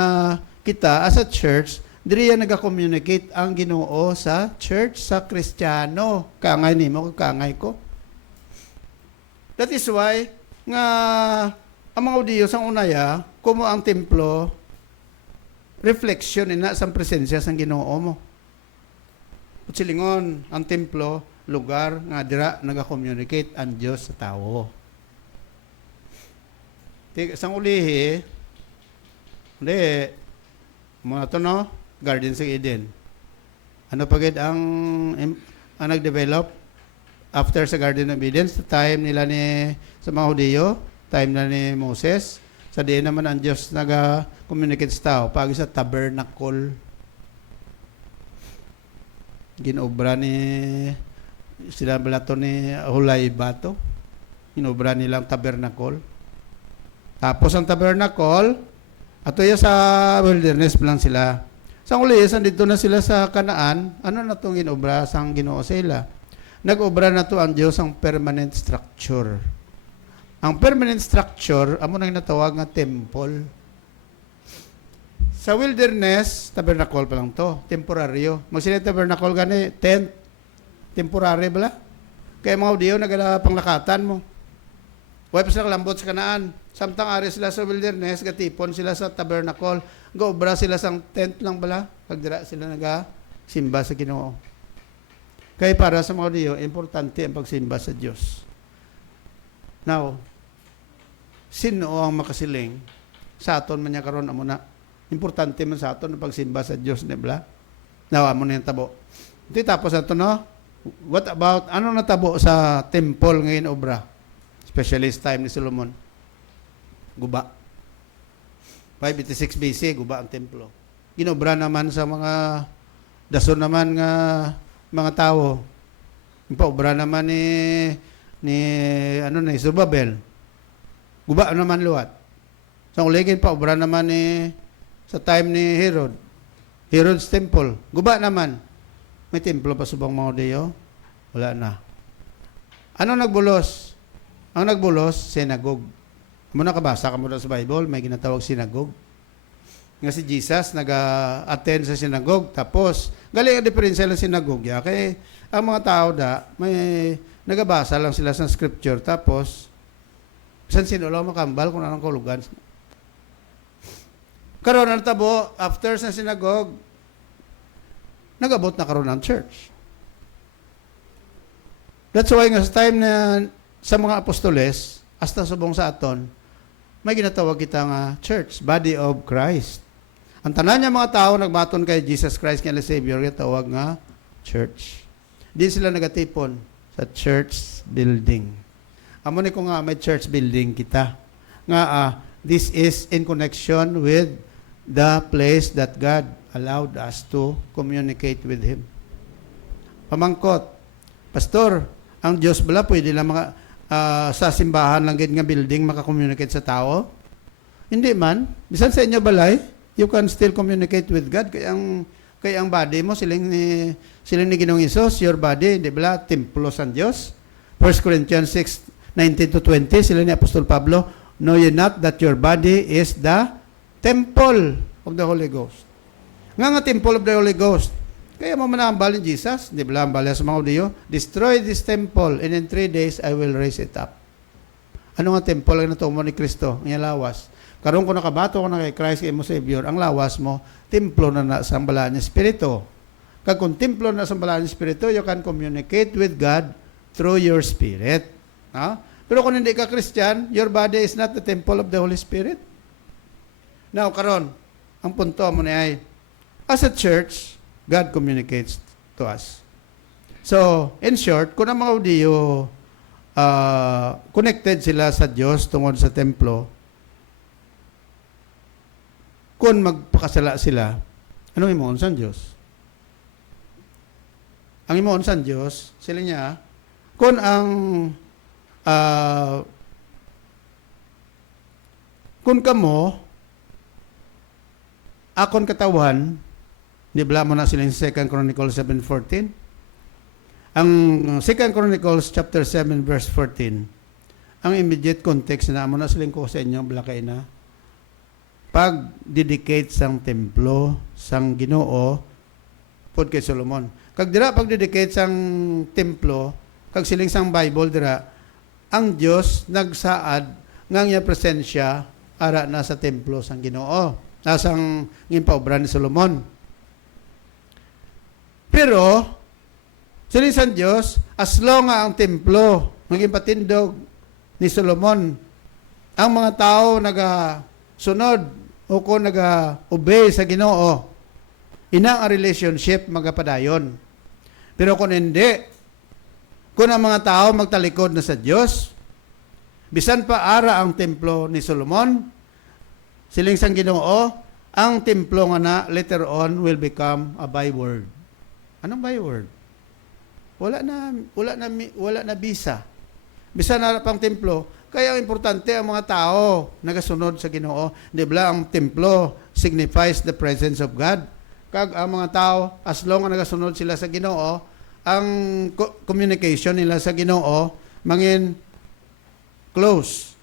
kita as a church, diri naga-communicate ang Ginoo sa church, sa Kristiyano. Kaangay nimo, kaangay ko. That is why nga ang mga Hudiyo sang unaya, kumo ang templo, reflection ina sa presensya sang Ginoo mo. Silingon, ang templo, lugar nga dira naga-communicate ang Dios sa tao. Sang ulihi, mga to no, Garden sa Eden. Ano pagid ang nag-develop after sa Garden of Eden, sa time nila sa mga Hudiyo, time na ni Moses, sa diin naman ang Diyos naga-communicate sa tao, pag sa tabernacle. Ginobra ni sila bala to ni Hulay Bato. Inobra nilang tabernacle. Tapos ang tabernacle, ato ya sa wilderness lang sila. Sa ulis, andito na sila sa Kanaan, ano na itong inobra sang Ginoo sa ila? Nag-obra na to ang Diyos ang permanent structure. Ang permanent structure, amo nang natawag nga temple. Sa wilderness, tabernacle pa lang to, temporaryo. Magsina tabernacle gani, tent, temporary bala. Kaya mga audio, nagala panglakatan mo. Huwag pa sila kalambot sa Kanaan. Samtang ari sila sa wilderness, gatipon sila sa tabernacle. Gaobra sila sa tent lang bala. Pagdira sila nagasimba sa Ginoo. Kaya para sa mga audio, importante ang pagsimba sa Diyos. Now, sino ang makasiling? Sa aton man niya karon amo na. Importante man sa aton ang pagsimba sa Diyos, di ba? Nawa mo na yung tabo. Ito tapos ato no? What about, ano natabo sa temple ngayon obra? Specialist time ni Solomon. Guba. 586 BC, guba ang templo. Ginobra naman sa mga dason naman nga mga tao. Yung paobra naman ni Zerubbabel. Guba naman luwat. Sa uligin paobra naman sa time ni Herod. Herod's temple. Guba naman. May templo pa subang mga Deo? Wala na. Ano nagbulos? Ang nagbulos, synagogue. Muna kabasa ka muna sa Bible, may ginatawag synagogue. Nga si Jesus, nag-attend sa synagogue. Tapos, galing ang diferensya ng synagogue. Kaya ang mga tao may nagabasa lang sila sa scripture. Tapos, saan sino lang makambal kung anong kaulugan. Karoon ang tabo, after sa synagogue, nagabot na karoon ng church. That's why nga sa time na sa mga apostoles, hasta subong sa aton, may ginatawag kita nga church, body of Christ. Ang tanan niya mga tao nagmaton kay Jesus Christ kay Savior, ginatawag nga church. Di sila nagatipon sa church building. Amo ni ko nga may church building kita. Nga this is in connection with the place that God allowed us to communicate with Him. Pamangkot, Pastor, ang Diyos bala pwede lang sa simbahan lang gid nga building makakommunicate sa tao? Hindi man. Bisan sa inyo balay, you can still communicate with God. Kaya ang body mo, siling ni Ginoong Hesus, your body, di ba, templo sa Diyos. 1 Corinthians 6:19-20, sila ni Apostol Pablo, know ye not that your body is the temple of the Holy Ghost. Nga temple of the Holy Ghost. Kaya mo manambal ni Jesus, di ba ambal sa mga audio, destroy this temple and in 3 days I will raise it up. Ano nga temple ang natumo ni Kristo? Ang lawas. Karon ko nakabato ko na kay Christ kay mo Savior, ang lawas mo, templo na sa sambalaan ni Espiritu. Kag kung templo na sa sambalaan ni Espiritu, you can communicate with God through your spirit. Pero kung hindi ka Christian, your body is not the temple of the Holy Spirit. Now, karon, ang punto mo na ay, as a church, God communicates to us. So, in short, kung ang mga audio connected sila sa Diyos tungkol sa templo, kung magpakasala sila, anong imoon sa Diyos? Ang imoon sa Diyos, sila niya, kung ang kung kamo akon katawan, di ba mo na sila yung 2 Chronicles 7:14? Ang 2 Chronicles chapter 7 verse 14, ang immediate context na mo na siling ko sa inyo, balakay na, pag-dedicate sang templo, sang Ginoo, pod kay Solomon. Kag dira pag-dedicate sang templo, kag siling sang Bible dira, ang Dios nagsaad nga niya presensya ara na sa templo sang Ginoo, nasang gimpaobra ni Solomon. Pero siling sang Dios, as long nga ang templo maging patindog ni Solomon, ang mga tao sunod o kung naga-obey sa Ginoo, inang ang relationship magapadayon. Pero kung hindi, kung ang mga tao magtalikod na sa Diyos, bisan pa ara ang templo ni Solomon, siling sang Ginoo, ang templo nga na later on will become a byword. Anong byword? wala na bisa. Bisa na pang templo. Kaya ang importante ang mga tao nagasunod sa Ginoo. Di ba ang templo signifies the presence of God. Kag ang mga tao, as long as nagasunod sila sa Ginoo, ang communication nila sa Ginoo mangin close.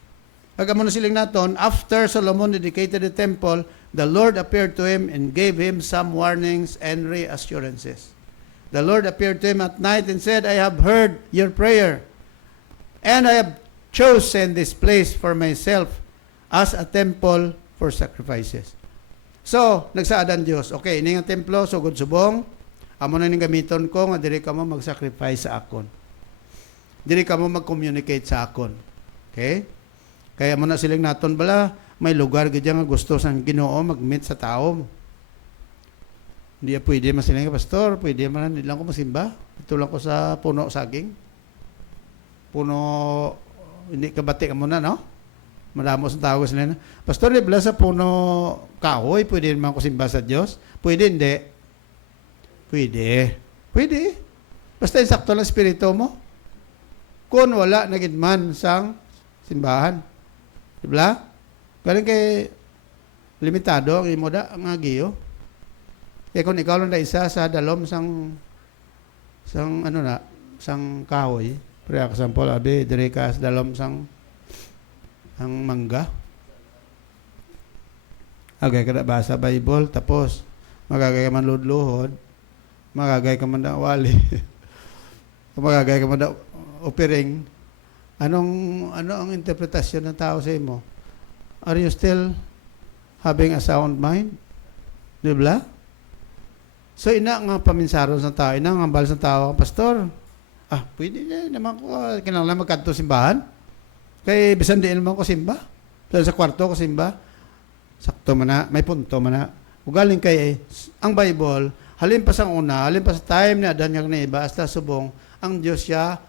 Kag amo na siling naton, after Solomon dedicated the temple, the Lord appeared to him and gave him some warnings and reassurances. The Lord appeared to him at night and said, I have heard your prayer, and I have chosen this place for myself as a temple for sacrifices. So, nagsaadan Diyos, okay, ini nga templo, sugod subong, amo na ning gamiton ko, nga diri ka mo mag-sacrifice sa akon. Diri ka mo mag-communicate sa akon. Okay? Kaya mo na siling naton bala, may lugar gadya nga gusto sa Ginoo mag-meet sa tao. Hindi pwede masiling pastor, pwede man lang ko masimba. Ito lang ko sa puno saging. Puno, hindi kabati ka muna, no? Madamo sa tao sila na, pastor, libla sa puno kahoy, pwede naman ko simba sa Diyos? Pwede, hindi. Pwede. Pwede. Basta insakto lang spirito mo. Kung wala nagidman sang simbahan. Diba? Galing kay limitado ang imo da ang agiyo. Kaya kung ikaw lang na isa sa dalom sang kahoy, for example, abi dire ka sa dalom sang ang mangga. Agay ka na basa Bible, tapos magagay ka man ludluhod, magagay ka man da wali, magagay ka man da opiring. Ano ang interpretasyon ng tao sa imo? Are you still having a sound mind? Diba? So, ina nga paminsaron sa tao, ina nga ambal sa tao, pastor, pwede na naman ko, kinanglan magkanto simbahan. Kaya bisan din naman ko simba. Sa kwarto ko simba. Sakto man na, may punto man na. Ugaling kay, ang Bible, halin pa sa una, halin pa sa time na adan nga iba, hasta subong, ang Diyos siya,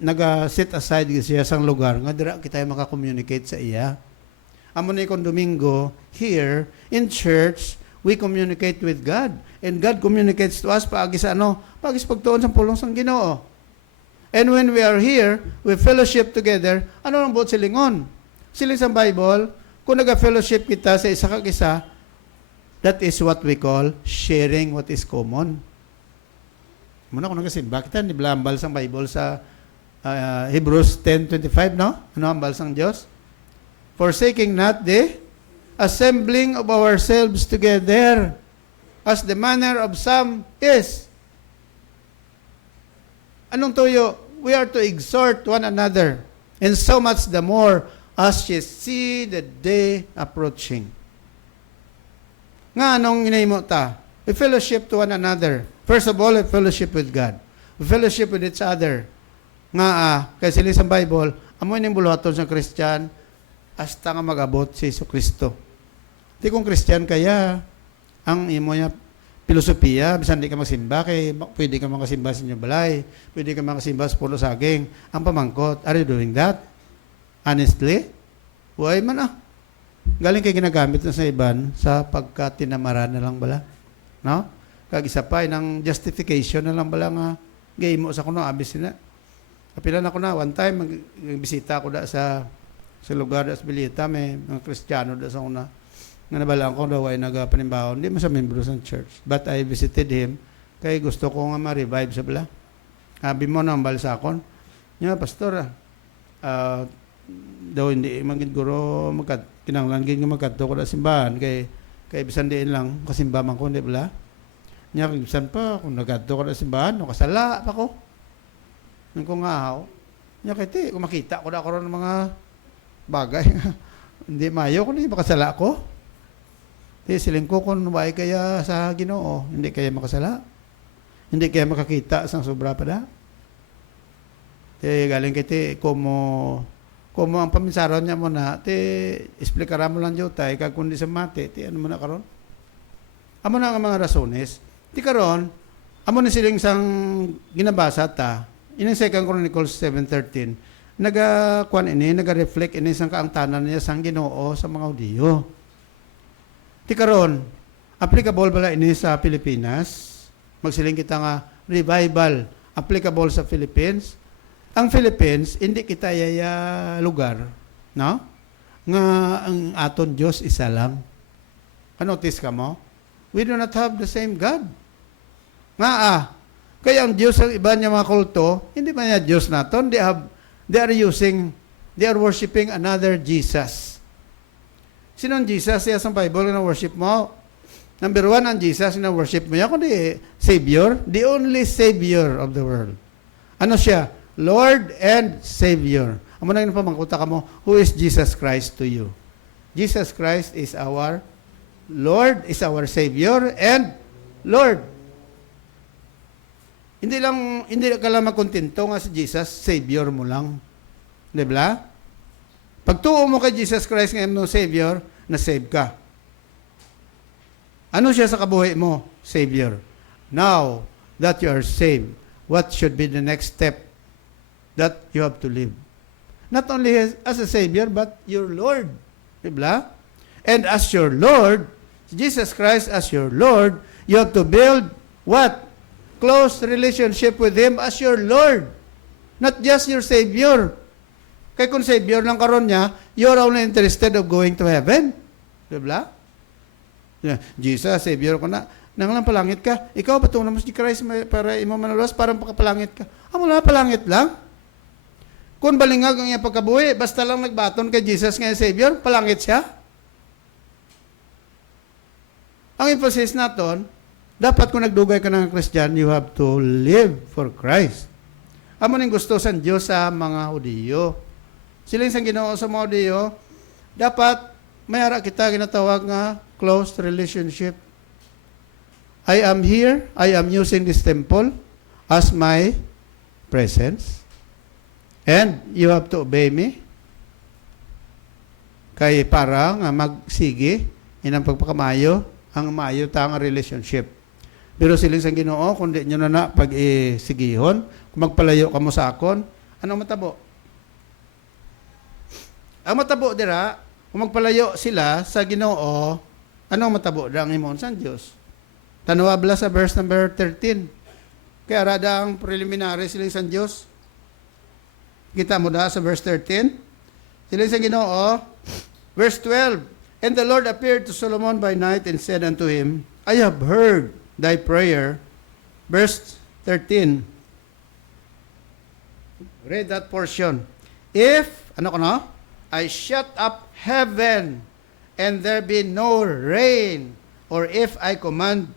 naga-set aside siya sa lugar, nga dira kita maka-communicate sa iya. Amo ni kon Domingo, here, in church, we communicate with God. And God communicates to us paagi sa paagi sa pagtuon sa pulong sang Ginoo. And when we are here, we fellowship together, ano ang buot silingon? Siling sa Bible, kung naga-fellowship kita sa isa kag isa, that is what we call sharing what is common. Muna kung nagasimba kita, ni Blambal sang Bible sa Hebrews 10:25, no? Ano ang balsang Diyos? Forsaking not the assembling of ourselves together, as the manner of some is. Anong tuyo? We are to exhort one another, and so much the more as you see the day approaching. Nga anong inaymo ta? We fellowship to one another. First of all, we fellowship with God. We fellowship with each other. Nga kaya sila sa Bible, amoy ning buluhaton sa Christian, hasta nga mag-abot si Jesucristo. Di kung Christian kaya, ang imo niya filosofiya, bisan di ka magsimba, kay pwede ka makasimba sa inyo balay, pwede ka makasimba sa puno saging. Ang pamangkot, are you doing that? Honestly? Huwag man Galing kay ginagamit na sa iban sa pagkatinamaran na lang bala. No? Kag isa pa, ng justification na lang bala nga, gay mo sa kuno, abis na. Kapilan ako na, one time, magbisita ako da sa lugar da sa Bilita, may mga Kristiyano da sa una. Nga nabalaan ko daw ay nagapanimbaon. Hindi mo sa membro sa church. But I visited him, kaya gusto ko nga ma-revive sa bala. Sabi mo na ang balsakon. Nga, pastor, daw hindi magiguro kinanglanggin nga magkadto ko na simbahan kay bisan diin lang kasimbaman ko, hindi bala. Nya bisan pa kung nagkadto ko na simbahan, no kasala pa ko. Nung ko nga haw. Nya kay kung makita ko na karon ng mga bagay hindi mayo ko ni makasala ko. Siling ko kung why kaya sa Ginoo, hindi kaya makasala. Hindi kaya makakita sang sobra pa da. Galing kay como ang paminsaron niya mo na, explikara mo lang diyo tayo, kag kundi sa mati, ano mo na karon? Amo na ang mga rasones. Ti karon, amo na siling sang ginabasa ta, in 2 Chronicles 7:13, naga-reflect ini sang kaangtanan niya sang Ginoo sa mga Hudiyo. Ti karon, applicable bala ini sa Pilipinas, magsiling kita nga, revival applicable sa Philippines. Ang Philippines, hindi kita yaya lugar, no? Nga ang aton Diyos isa lang. Notice ka mo? We do not have the same God. Kaya ang Diyos ng iba niya mga kulto, hindi ba niya Diyos naton? They are worshiping another Jesus. Sinong Jesus? Siya sa Bible na worship mo. Number one, ang Jesus na worship mo niya, kundi Savior, the only Savior of the world. Ano siya? Lord and Savior. Amo na yun pa, mangkuta ka mo, who is Jesus Christ to you? Jesus Christ is our Lord, is our Savior, and Lord. Hindi ka lang magkontento nga si Jesus, Savior mo lang. Di ba? Pag tuo mo kay Jesus Christ ngayon no Savior, na-save ka. Ano siya sa kabuhay mo? Savior. Now that you are saved, what should be the next step that you have to live? Not only as a Savior, but your Lord. Diba? And as your Lord, Jesus Christ as your Lord, you have to build what? Close relationship with Him as your Lord. Not just your Savior. Kaya kung Savior lang karon niya, you're only interested of going to heaven. Diba? Yeah. Jesus, Savior ko na. Nang palangit ka. Ikaw, patungan mo si Christ para imo manalos, parang pakapalangit ka. Wala, palangit lang. Kung balingag ang iyang pagkabuhi, basta lang nagbaton kay Jesus ngayon Savior, palangit siya. Ang emphasis naton, dapat kung nagdugay ka ng Christian, you have to live for Christ. Amo ning gusto sa Diyos sa mga Hudiyo. Sila yung Ginoo sa mga Hudiyo, dapat mayara kita ginatawag nga close relationship. I am here, I am using this temple as my presence. And you have to obey me. Kay para nga magsige, inang pagpakamayo, ang mayo ta nga relationship. Pero siling sa Ginoo, kung di nyo na pag-isigihon, kung magpalayo ka mo sa akon, anong matabo? Ang matabo dira, kung magpalayo sila sa Ginoo, anong matabo dira ang imon sa Dios? Tanuwabla sa verse number 13. Kaya rada ang preliminary siling sa Dios. Kita mo da sa verse 13? Siling sa Ginoo, verse 12. And the Lord appeared to Solomon by night and said unto him, I have heard thy prayer. Verse 13. Read that portion. If, I shut up heaven and there be no rain, or if I command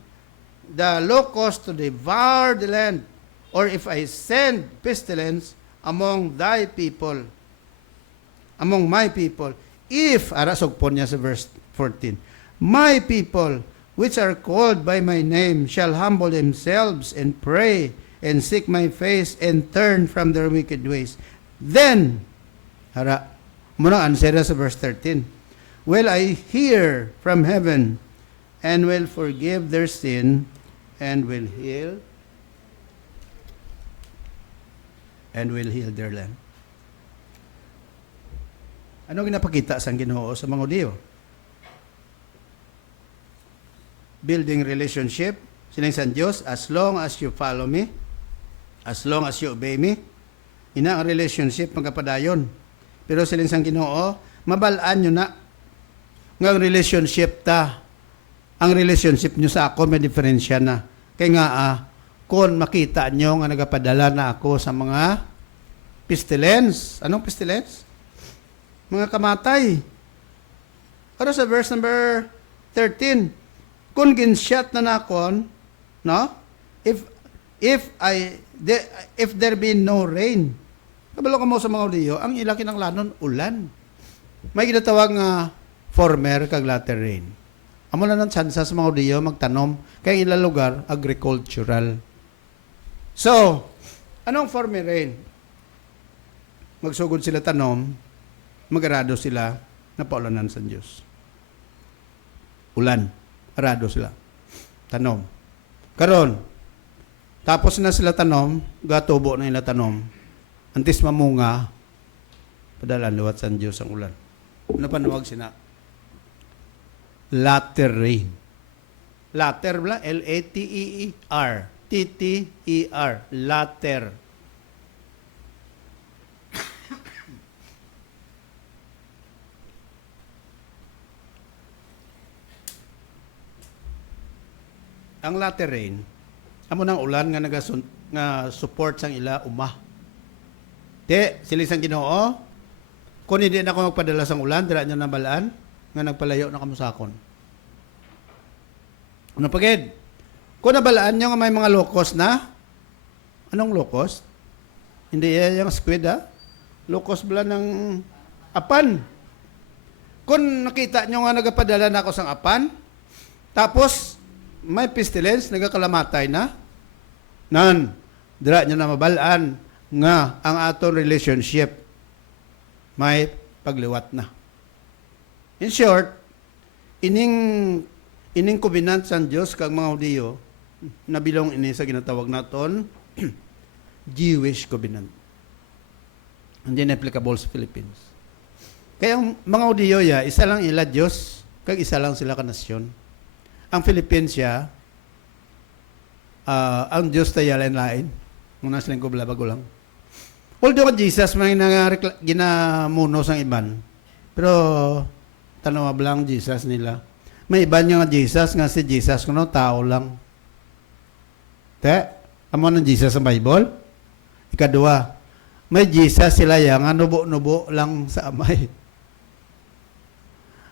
the locust to devour the land, or if I send pestilence among thy people, among my people, if, arasogpon niya sa verse 14, my people, which are called by my name, shall humble themselves and pray and seek my face and turn from their wicked ways. Then, muna answer sa verse 13, will I hear from heaven and will forgive their sin and will heal their land. Ano ginapakita sa Ginoo sa mga Hudiyo? Building relationship, sining sa Diyos, as long as you follow me, as long as you obey me, ina ang relationship magkapadayon. Pero sining sa Ginoo, mabalaan nyo na nga ang relationship ang relationship nyo sa ako may diferensya na. Kaya nga, kung makita nyo nga nagapadala na ako sa mga pestilence. Anong pestilence? Mga kamatay. Pero sa verse number 13, kung ginshot na nakon, no? If there be no rain, kabalo ka mo sa mga Hudiyo, ang ilaki ng lanon, ulan. May ginatawag nga former kag latter rain. Amo na ng tsansa sa mga Hudiyo magtanom, kaya ilang lugar, agricultural. So, anong former rain? Magsugod sila tanom, mag-arado sila na paulanan sa Diyos. Ulan. Arado sila. Tanom. Karon, tapos na sila tanom, gatubo na nila tanom. Antis mamunga, padalan luwat sa Diyos ang ulan. Ano panuwag sina? Latter rain. Latter bla, L-A-T-E-E-R. L-A-T-T-E-R. Latter. Ang latter rain, amo nang ulan nga nga support sang ila umah. Di, silisang Ginoo, kung hindi na ako magpadala sang ulan, dira nyo nabalaan, nga nagpalayo na kamusakon. Ano pagid? Kung nabalaan nyo nga may mga locust na, anong locust? Hindi yung squid, ha? Locust bala ng apan. Kung nakita nyo nga nagapadala na ako sang apan, tapos, may pestilence, nagakalamatay na, nan, dira nyo na mabalaan, nga ang aton relationship may pagliwat na. In short, ining covenant sa Diyos kag mga Hudiyo nabilong ini sa ginatawag naton Jewish covenant. Hindi na applicable sa Philippines. Kaya ang mga Hudiyo isa lang ila Diyos kag isa lang sila ka nasyon. Ang Philippines ang Diyos tayo lain-lain. Muna silang ko bago lang. Although Jesus may ginamuno sang iban. Pero tanawa lang Jesus nila. May iban nga Jesus nga si Jesus kuno tao lang. Te, amo ng Jesus sa Bible. Ikadua, may Jesus sila nga nubo-nubo lang sa amay.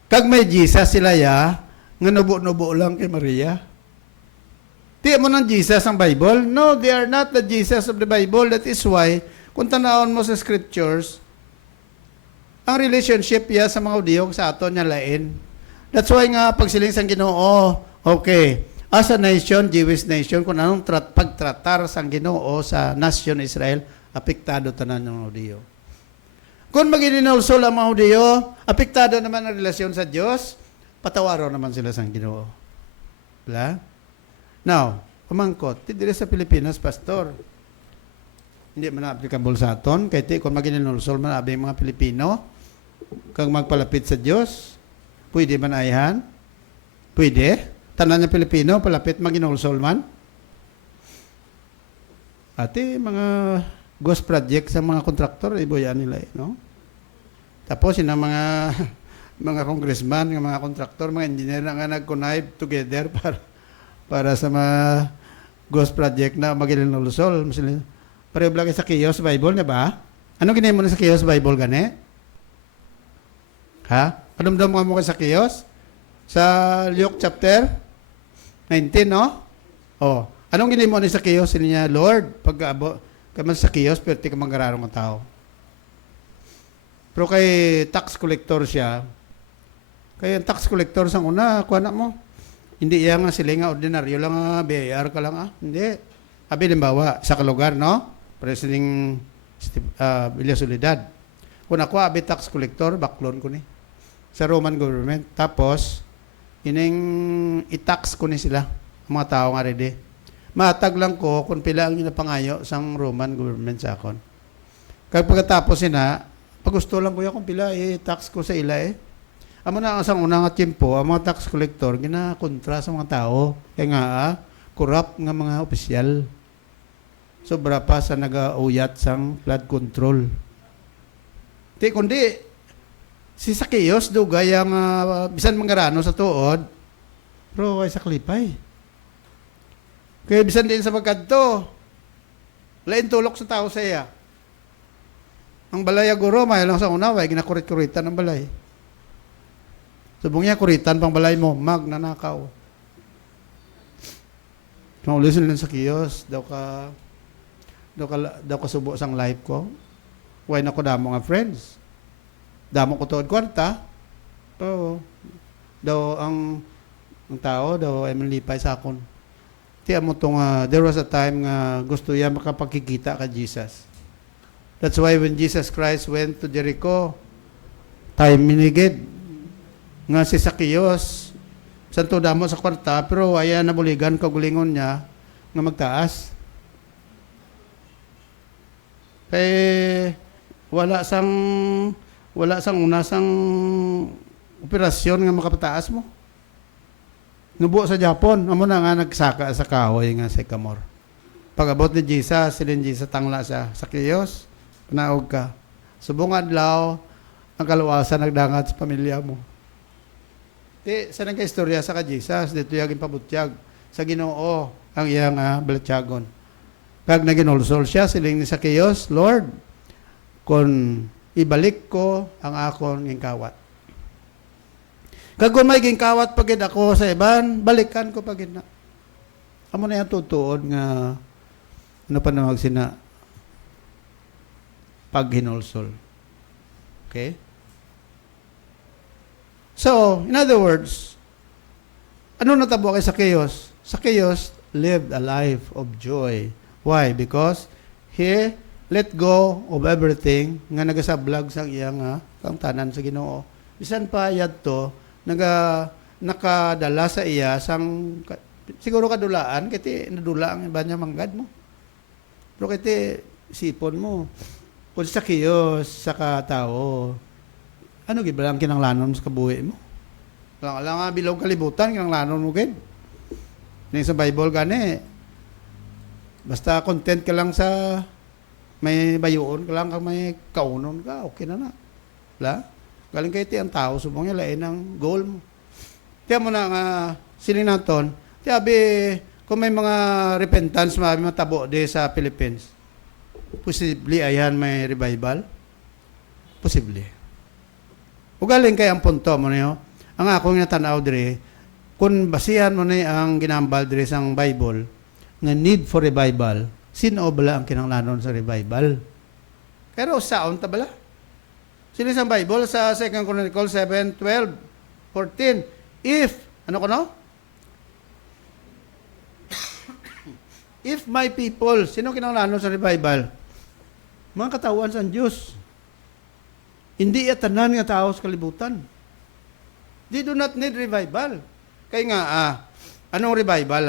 Kag may Jesus sila nga nubo-nubo lang kay Maria. Di mo ng Jesus ang Bible? No, they are not the Jesus of the Bible. That is why kung tanawon mo sa scriptures, ang relationship ya sa mga Hudiyo sa aton niya lain. That's why nga pagsiling sang Ginoo, okay, as a nation, Jewish nation, kung anong pagtratar sang Ginoo sa nation Israel, apektado tanan ng Hudiyo. Kung magininulsol ang mga Hudiyo, apektado naman ang relasyon sa Diyos, patawaro naman sila sang Ginoo. Wala? Now, umangkot, dito sa Pilipinas, pastor, hindi man applicable sa aton, kaya kung magininulsol man abing mga Pilipino, kang magpalapit sa Diyos, pwede man ayahan? Pwede? Tanan ng Pilipino, palapit maginulsol man? Ate, mga ghost project sa mga kontraktor, iboyan nila no? Tapos, yun ang mga congressman, mga kontraktor, mga engineer na nga nag-connive together para sa mga ghost project na magininulsol. Pareho lang sa Chaos Bible, na ba? Ano ginawa mo na sa Chaos Bible, gani? Ha? Panumdum mo sa Chaos? Sa Luke chapter 19, no? Oh. Anong ginawa mo na sa Chaos? Sila niya, Lord, pag-abo, kaman sa Chaos, pero di ka manggararong ng tao. Pero kay tax collector siya, kaya ang tax collector sa una, kuha na mo. Hindi iya nga sila nga ordinaryo lang, BIR ka lang, Hindi. Abi, limbawa, sa kalugar, no? Presiding Villa Soledad. Kung ako, abi tax collector, baklon ko ni. Sa Roman government. Tapos, ining i-tax ko ni sila. Ang mga tao nga ready. Matag lang ko kung pila ang ginapangayo sang Roman government sa akon. Kaya pagkatapos pag gusto lang ko kung pila, i-tax ko sa ila Amo na ang unang tiyempo, ang mga tax collector, ginakontra sa mga tao. Kaya nga, corrupt nga mga opisyal. Sobra pa sa nag-uyat sang flood control. Kundi, si Zacchaeus, dugay ang bisan mangarano sa tuod, pero ay sa klipay. Kaya bisan din sa magkadto, lain tulok sa tao sa iya. Ang balay aguro, may lang sa unaway, ginakurit-kuritan ng balay. Subong niya, kuritan pang balay mo, magnanakaw. Kung ulisin lang sa Zacchaeus, daw ka subo sang life ko. Why na ko damo nga friends. Damo ko tuod kwarta. Oo. Daw ang tao, daw ay manlipay sa akon. Tiyan mo itong, there was a time nga gusto niya makapagkikita ka Jesus. That's why when Jesus Christ went to Jericho, time minigid. Nga si Zacchaeus, santo damo sa kwarta, pero ayan nabuligan kagulingon niya nga magtaas. Kaya wala sang unasang operasyon nga makapataas mo. Nubo sa Japon, amo na nga nagsaka sa kahoy nga sycamore. Pag-abot ni Jesus, silin Jesus tangla sa Zacchaeus, panaog ka. Subong adlaw, ang kaluwasan nagdangat sa pamilya mo. Di, sa nagka-istorya sa ka Jesus, dito yung pabutyag. Sa Ginoo, ang iyang balatyagon. Kag naginulsol siya, siling ni Zacchaeus, Lord, kung ibalik ko ang akong gingkawat. Kag kung may gingkawat pagid ako sa iban, balikan ko pagid na. Amo na yung tutuod nga ano pa nawag sina pag hinulsol. Okay? So, in other words, ano natabo kay Zacchaeus? Zacchaeus lived a life of joy. Why? Because he let go of everything nga nagasablag sa iyang kang tanan sa Ginoo. Bisan pa yadto nakadala sa iya sang siguro kadulaan kiti nadula ang iba niya manggad mo. Pero kiti sipon mo. Kung sa kiyos sa katao, ano gibalang kinanglanon sa kabuhi mo? Lang nga bilog kalibutan kinanglanon mo gid. Ning sa Bible gani basta content ka lang sa may bayuon ka lang kang may kaunon ka, okay na na. Wala? Galing kayo ang tao, subong niya lain ang goal mo. Tiyan mo na nga, sininaton, tiyabi, kung may mga repentance, matabo di sa Philippines, posible ayan may revival? Posible. O galing kayo ang punto mo niyo, ang akong natanaw dire, kung basihan mo na ang ginambal dire sa Bible, nga need for revival, sino bala ang kinanglanon sa revival? Pero saon ta bala? Sino sa Bible sa 2 Chronicles 7:12, 14? If, ano ko no? If my people, sino kinanglanon sa revival? Mga katawan sa Diyos. Hindi tanan nga tao sa kalibutan. They do not need revival. Kaya nga, anong revival?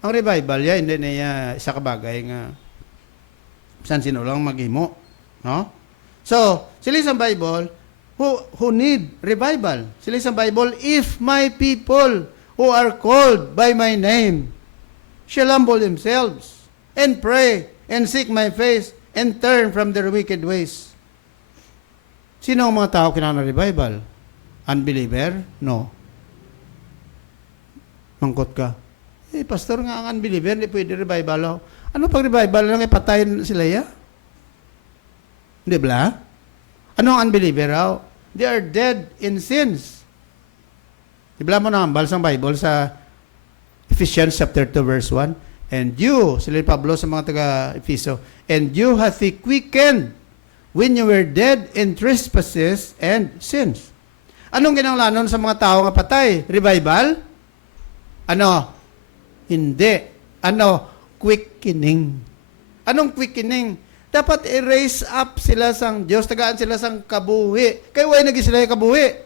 Ang revival ya hindi niya isa ka bagay nga san sino lang maghimo, no? So, sila sa Bible who need revival. Sila sa Bible, if my people who are called by my name shall humble themselves and pray and seek my face and turn from their wicked ways. Sino ang mga tao kinahanglan revival? Unbeliever? No. Mangkot ka. Pastor nga ang unbeliever, hindi pwede revival. Ano pag revival lang ipatayin sila ya? Hindi ba? Ano ang unbeliever? They are dead in sins. Di ba mo na ang balsang Bible sa Ephesians chapter 2 verse 1? And you, sila Pablo sa mga taga-Efeso, and you hath he quickened when you were dead in trespasses and sins. Anong ginanglanon sa mga tao nga patay? Revival? Ano? Hindi. Ano? Quickening. Anong quickening? Dapat i-raise up sila sang Diyos, tagaan sila sang kabuhi. Kaya why naging sila yung kabuhi?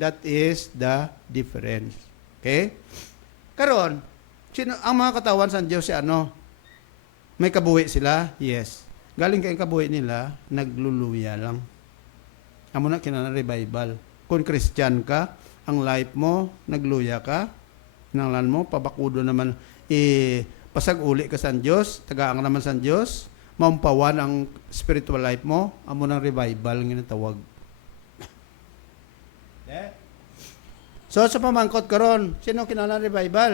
That is the difference. Okay? Karon, sino ang mga katawan sang Diyos si ano? May kabuhi sila? Yes. Galing kayong kabuhi nila, nagluluya lang. Amo na kinana revival. Kung Christian ka, ang life mo, nagluya ka, nanglan mo, pabakudo naman, pasag-uli ka sa Diyos, tagaan ka naman sa Diyos, maumpawan ang spiritual life mo, amo ng revival ng tawag. So, sa pamangkot karon, sino kinahanglan revival?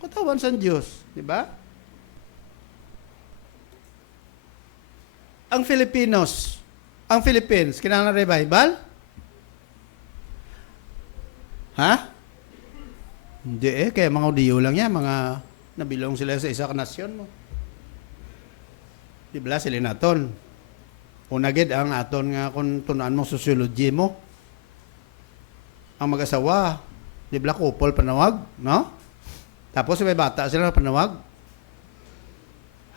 Katawan sa Diyos, di ba? Ang Philippines, kinahanglan revival? Ha? Hindi kaya mga Udiyo lang yan, mga nabilong sila sa isa ka nasyon mo. Di ba sila naton? Unagid ang aton nga kung tunaan mo sociology mo. Ang mag-asawa, di ba couple panawag, no? Tapos may bata sila panawag.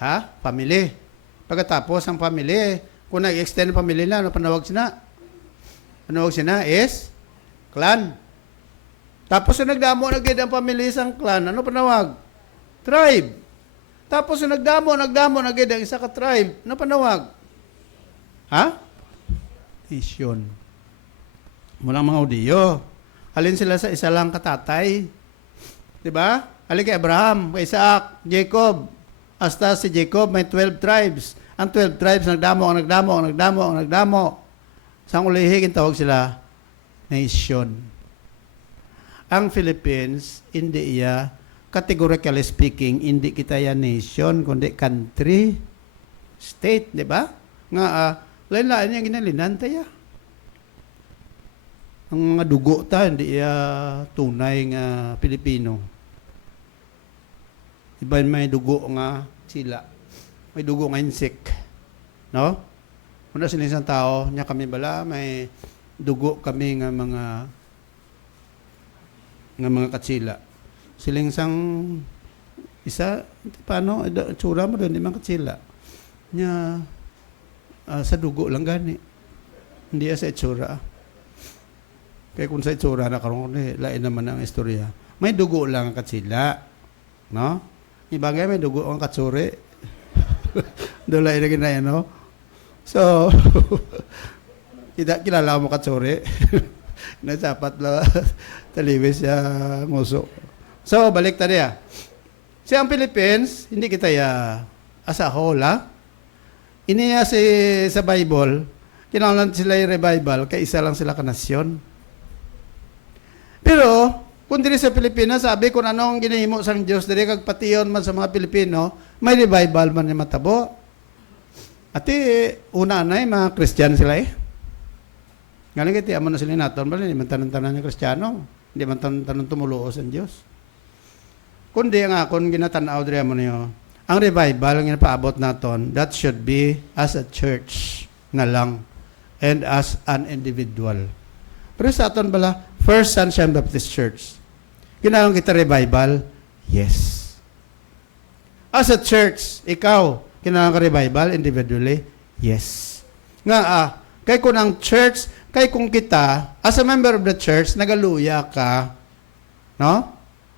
Ha? Family. Pagkatapos ang family, kung nag-extend ang family na, ano panawag sina? Panawag sina is clan. Tapos yung nagdamo ang family isang clan, ano panawag? Tribe. Tapos yung nagdamo ang isa ka tribe, ano panawag? Ha? Nation. Mulang mga Udiyo. Halin sila sa isa lang katatay. Di ba? Ali kay Abraham, kay Isaac, Jacob. Hasta si Jacob may 12 tribes. Ang 12 tribes nagdamo. Sang ulihin tawag sila nation. Ang Philippines, hindi iya, categorically speaking, hindi kita ya nation, kundi country, state, di ba? Nga, lain-lain niya ginalinan tayo. Ang mga dugo ta, hindi iya tunay nga Pilipino. Iba may dugo nga sila. May dugo nga insik. No? Una sila isang tao, niya kami bala, may dugo kami nga mga katsila. Siling sang isa, paano, tsura mo doon, di man katsila. Niya, sa dugo lang gani. Hindi sa itsura. Kaya kung sa itsura na karoon, lain naman ang istorya. May dugo lang ang katsila. No? Ibagay may dugo ang katsuri. Doon lain na ginaya, no? So, kilala mo katsuri. Nasapat lang. Talibis siya nguso. So, balik tayo niya. Sa ang Philippines, hindi kita as a whole, ha? Iniya sa Bible, kinahanglan sila yung revival, kaya isa lang sila kanasyon. Pero, kung diri sa Pilipinas, sabi kung anong ginahimo sang Diyos, diri kag patiyon man sa mga Pilipino, may revival man ni matabo. Ati, una na mga Christian sila eh. Galing kiti, amo na sila naton, hindi man tanan-tanan yung Kristiyano. Hindi man tanan tumulo sa Diyos. Kundi nga, kung ginatanaw diri mo niyo, ang revival, ang ginapaabot naton, that should be as a church na lang and as an individual. Pero sa aton bala, First Sunshine Baptist Church, ginawang kita revival? Yes. As a church, ikaw, ginawang ka revival individually? Yes. Nga, kay kung ang church, kay kung kita, as a member of the church, nagaluya ka, no?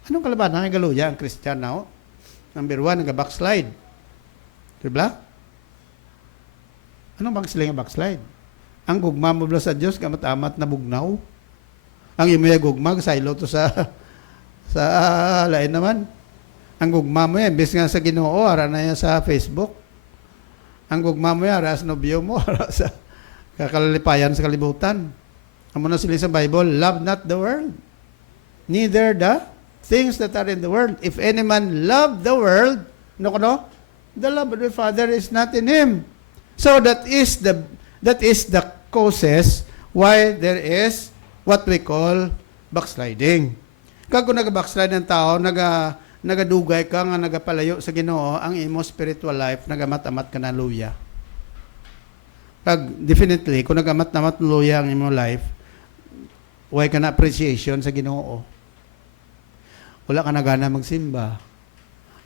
Anong kalabanan? Nagaluya ang Christian now? Number 1, nag-backslide. Diba? Anong backslide nga backslide? Ang gugma mo sa Diyos, kamat-amat na bugnaw. Ang imoy gugma, saylo to sa lain naman. Ang gugma mo yan, bis nga sa Ginoo, ara na yan sa Facebook. Ang gugma mo yan, ara sa nobyo mo, ara sa kakalalipayan sa kalibutan. Amo na sila sa Bible, love not the world, neither the things that are in the world. If any man love the world, the love of the Father is not in him. So that is the causes why there is what we call backsliding. Kag kung nag-backslide ng tao, nagadugay ka nga nagapalayo sa Ginoo, ang imo spiritual life nagamat-amat ka na luya. Kag definitely kung nagamat-amat luya ang imo life, way ka na appreciation sa Ginoo. Wala ka na gana magsimba.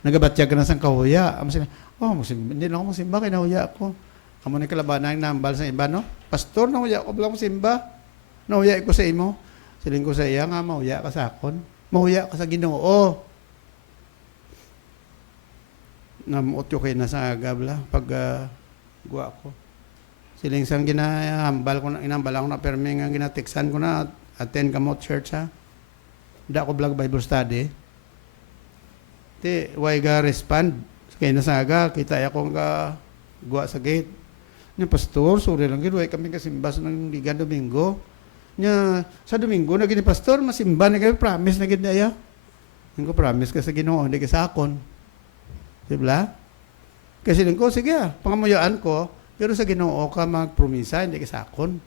Nagabatyag ka na sang kahuya. Hindi na ako magsimba, kinahuya ako. Amo ni kalabanan nambal sa iba, no? Pastor, nahuya ko bala magsimba. Nahuya ko sa imo. Siling ko sa iya nga, mahuya ka sa akon. Mahuya ka sa Ginoo. Namuot kayo na sa agabla pag guwa ko. Siling sang ginahambal ko na, inambal ako na permi nga ginatiksan ko na attend ka mo church ha. Hindi ako vlog Bible study. Why ga respond? Kaya na sa aga, kita ako nga guwa sa gate. Nya pastor, sorry lang gid, way kami kasimbas ng Liga Domingo. Nya sa Domingo na gini pastor, masimba na kami, promise na gid niya. Ko promise ka sa Ginoo, hindi ka sa akon. Diba? Kasi din ko, sige pangamuyaan ko, pero sa Ginoo ka magpromisa, hindi ka sa akon.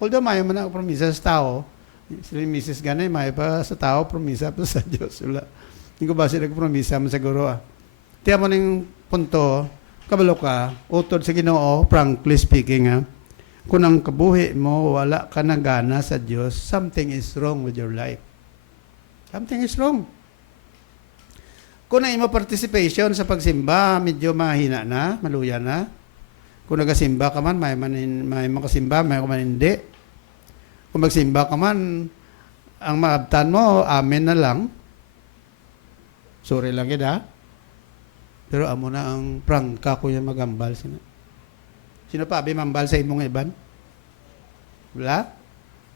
Although mayo man ang promisa sa tao, sila Mrs. Ganay, mayo pa sa tao, promisa pa sa Diyos. Wala. Hindi ko ba sila promisa mo siguro Tiyan mo ng punto, kabalo ka, utod sa Ginoo, frankly speaking kung ang kabuhi mo, wala ka na gana sa Diyos, something is wrong with your life. Something is wrong. Kung na imo participation sa pagsimba, medyo mahina na, maluya na. Kung nagasimba ka man, may makasimba, may man hindi. Kung magsimba ka man, ang maabtan mo, amen na lang. Sorry lang yun Pero amo na ang prangka ko yung magambal. Sino pa mambal sa imong iban? Wala?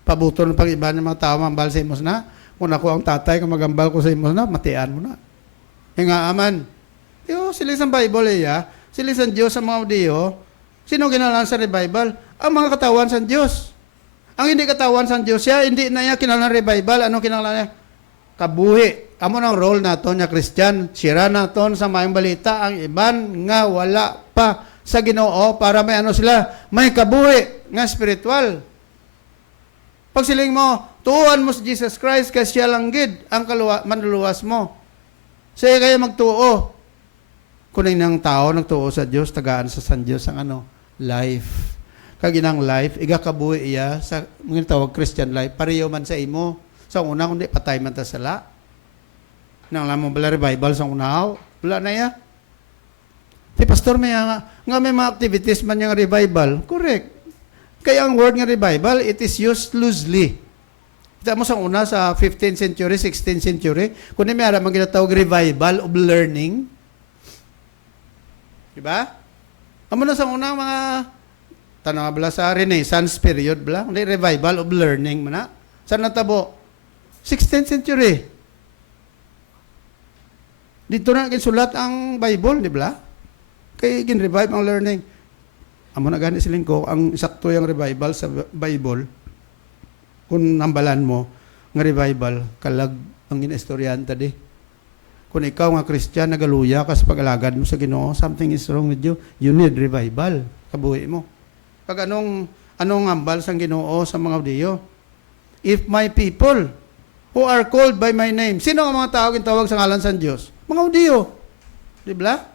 Pabuto ng pag-iban ng mga tao mambal sa imos na? Kung ako ang tatay, kung magambal ko sa imo na, matian mo na. Nga aman. Yo, sila sa Bible sila sa Diyos sa mga Diyo. Sino kinalan sa revival? Ang mga katawan sa Diyos. Ang hindi katawan sa Diyos hindi na niya kinalan revival. Ano kinalan niya? Kabuhi. Amo ng role naton nga Christian. Sira naton sa mayong balita ang iban nga wala pa sa Ginoo para may ano sila, may kabuhi nga spiritual. Pag siling mo, tuuan mo si Jesus Christ kasi siya lang gid ang manluluwas mo. Siya kaya magtuo. Kunin ng tao nagtuo sa Diyos, tagaan sa San Diyos ang ano, life. Kaginang life, igakabuhi iya sa mga tawag Christian life, pareho man sa imo. Sa una, kundi patay man ta sala. Nang alam mo bala revival sa unaw, wala na ya. Si pastor may nga may mga activities man yung revival. Correct. Kaya ang word nga revival, it is used loosely. Kita mo sa una, sa 15th century, 16th century, kung may aram ang ginatawag revival of learning. Diba? Amo na sa una mga tanaw bala sa Renaissance period bala, hindi revival of learning mana. Saan natabo? 16th century. Dito na ginsulat ang Bible, di ba? Kaya gin-revive ang learning. Amo na gani siling ko, ang sakto yung revival sa Bible, kung nambalan mo, ng revival, kalag ang ginistoryahan tadi. Kung ikaw nga Christian, nagaluya ka sa pag-alagad mo sa Ginoo, something is wrong with you, you need revival. Kabuhi mo. Pag anong ambal sa Ginoo sa mga Diyo? If my people who are called by my name, sino ang mga tao tawag sa ngalan sa Diyos? Mga Diyo. Di ba?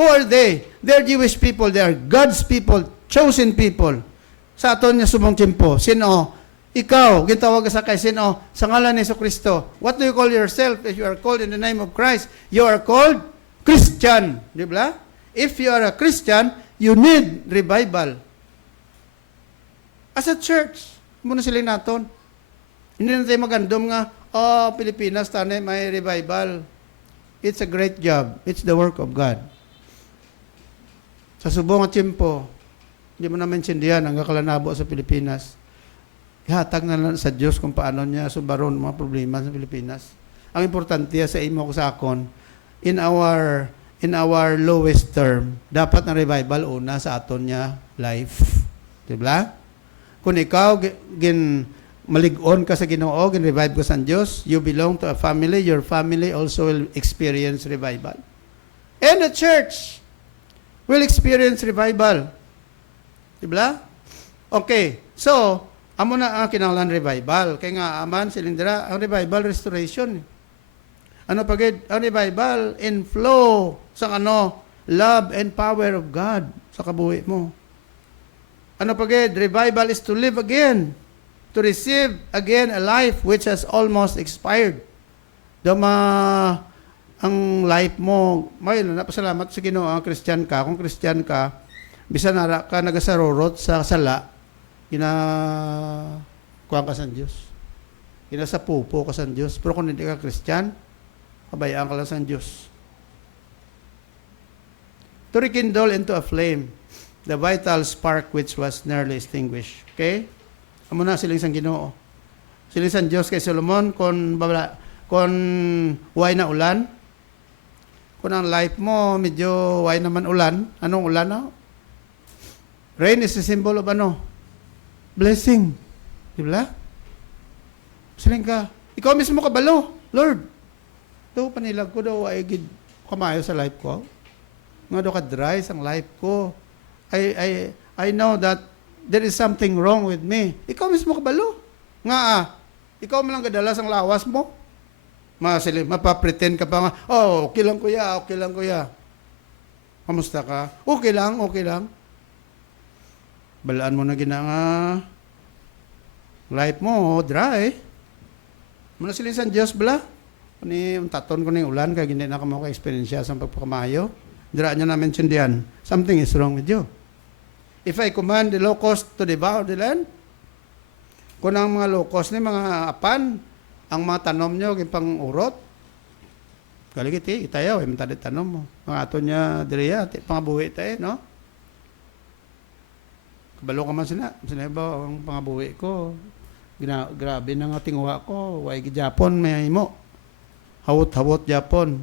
Who are they? They're Jewish people. They are God's people, chosen people. Sa aton niya sumong tiyempo. Sino? Ikaw, gitawag sa kay sino? Sa ngalan ni Jesucristo. What do you call yourself if you are called in the name of Christ? You are called Christian. Di ba? If you are a Christian, you need revival. As a church, muna sila naton. Hindi na tayo magandom nga, Pilipinas, tane, may revival. It's a great job. It's the work of God. Sa subong at tiyempo, hindi mo naman sindihan ang kalanabo sa Pilipinas. Ihatag na lang sa Diyos kung paano niya subaron mga problema sa Pilipinas. Ang importante sa imo ko sa akon, in our lowest term, dapat na revival una sa aton niya life. Diba? Kung ikaw malig-on ka sa Ginoo, gin-revive ka sa Diyos, you belong to a family, your family also will experience revival. And the church will experience revival. Diba? Okay. So, amo na ang kinahanglan revival. Kaya nga, aman, silindra, ang revival, restoration. Ano pagid? Ang revival, in flow sa love and power of God sa kabuhi mo. Ano pagid? Revival is to live again. To receive again a life which has almost expired. Ang life mo, may napasalamat sa Ginoo, Christian ka. Kung Christian ka, bisan na ka nagasarorot sa sala, kuha ka sa Diyos. Sa pupo ka sa Diyos. Pero kung hindi ka Christian, kabayaan ka lang sa Diyos. To rekindle into a flame, the vital spark which was nearly extinguished. Okay? Amo na siling sang Ginoo. Siling sang Diyos kay Solomon, kung way na ulan, kung ang life mo, medyo way naman ulan. Anong ulan na? Rain is a symbol of blessing. Diba? Siling ka, ikaw mismo kabalo, Lord. Daw panilag ko daw ay gid kamayo sa life ko. Nga daw ka dry sang life ko. I know that there is something wrong with me. Ikaw mismo kabalo. Nga ikaw man lang gadala sang lawas mo. Mapapretend ka pa nga, okay lang kuya, okay lang kuya. Kamusta ka? Okay lang, okay lang. Balaan mo na nga, life mo, dry. Muna sila sa Diyos bala. Kuni taton ko na yung ulan, kaya hindi na ka maka-experience sa pagpakamayo. Dira niya namin sindihan, something is wrong with you. If I command the locust to devour the land, kung ang mga locust ni mga apan, ang mga tanom nyo, pang urot, kaligiti, itayaw, tadi tanom mo. Mga ato niya, diriya, pangabuhi tayo, no? Kabalo ka man sila. Sila ba, ang pangabuhi ko, Grabe na nga tinguha ko. Way Japon may mo. Hawot-hawot Japon.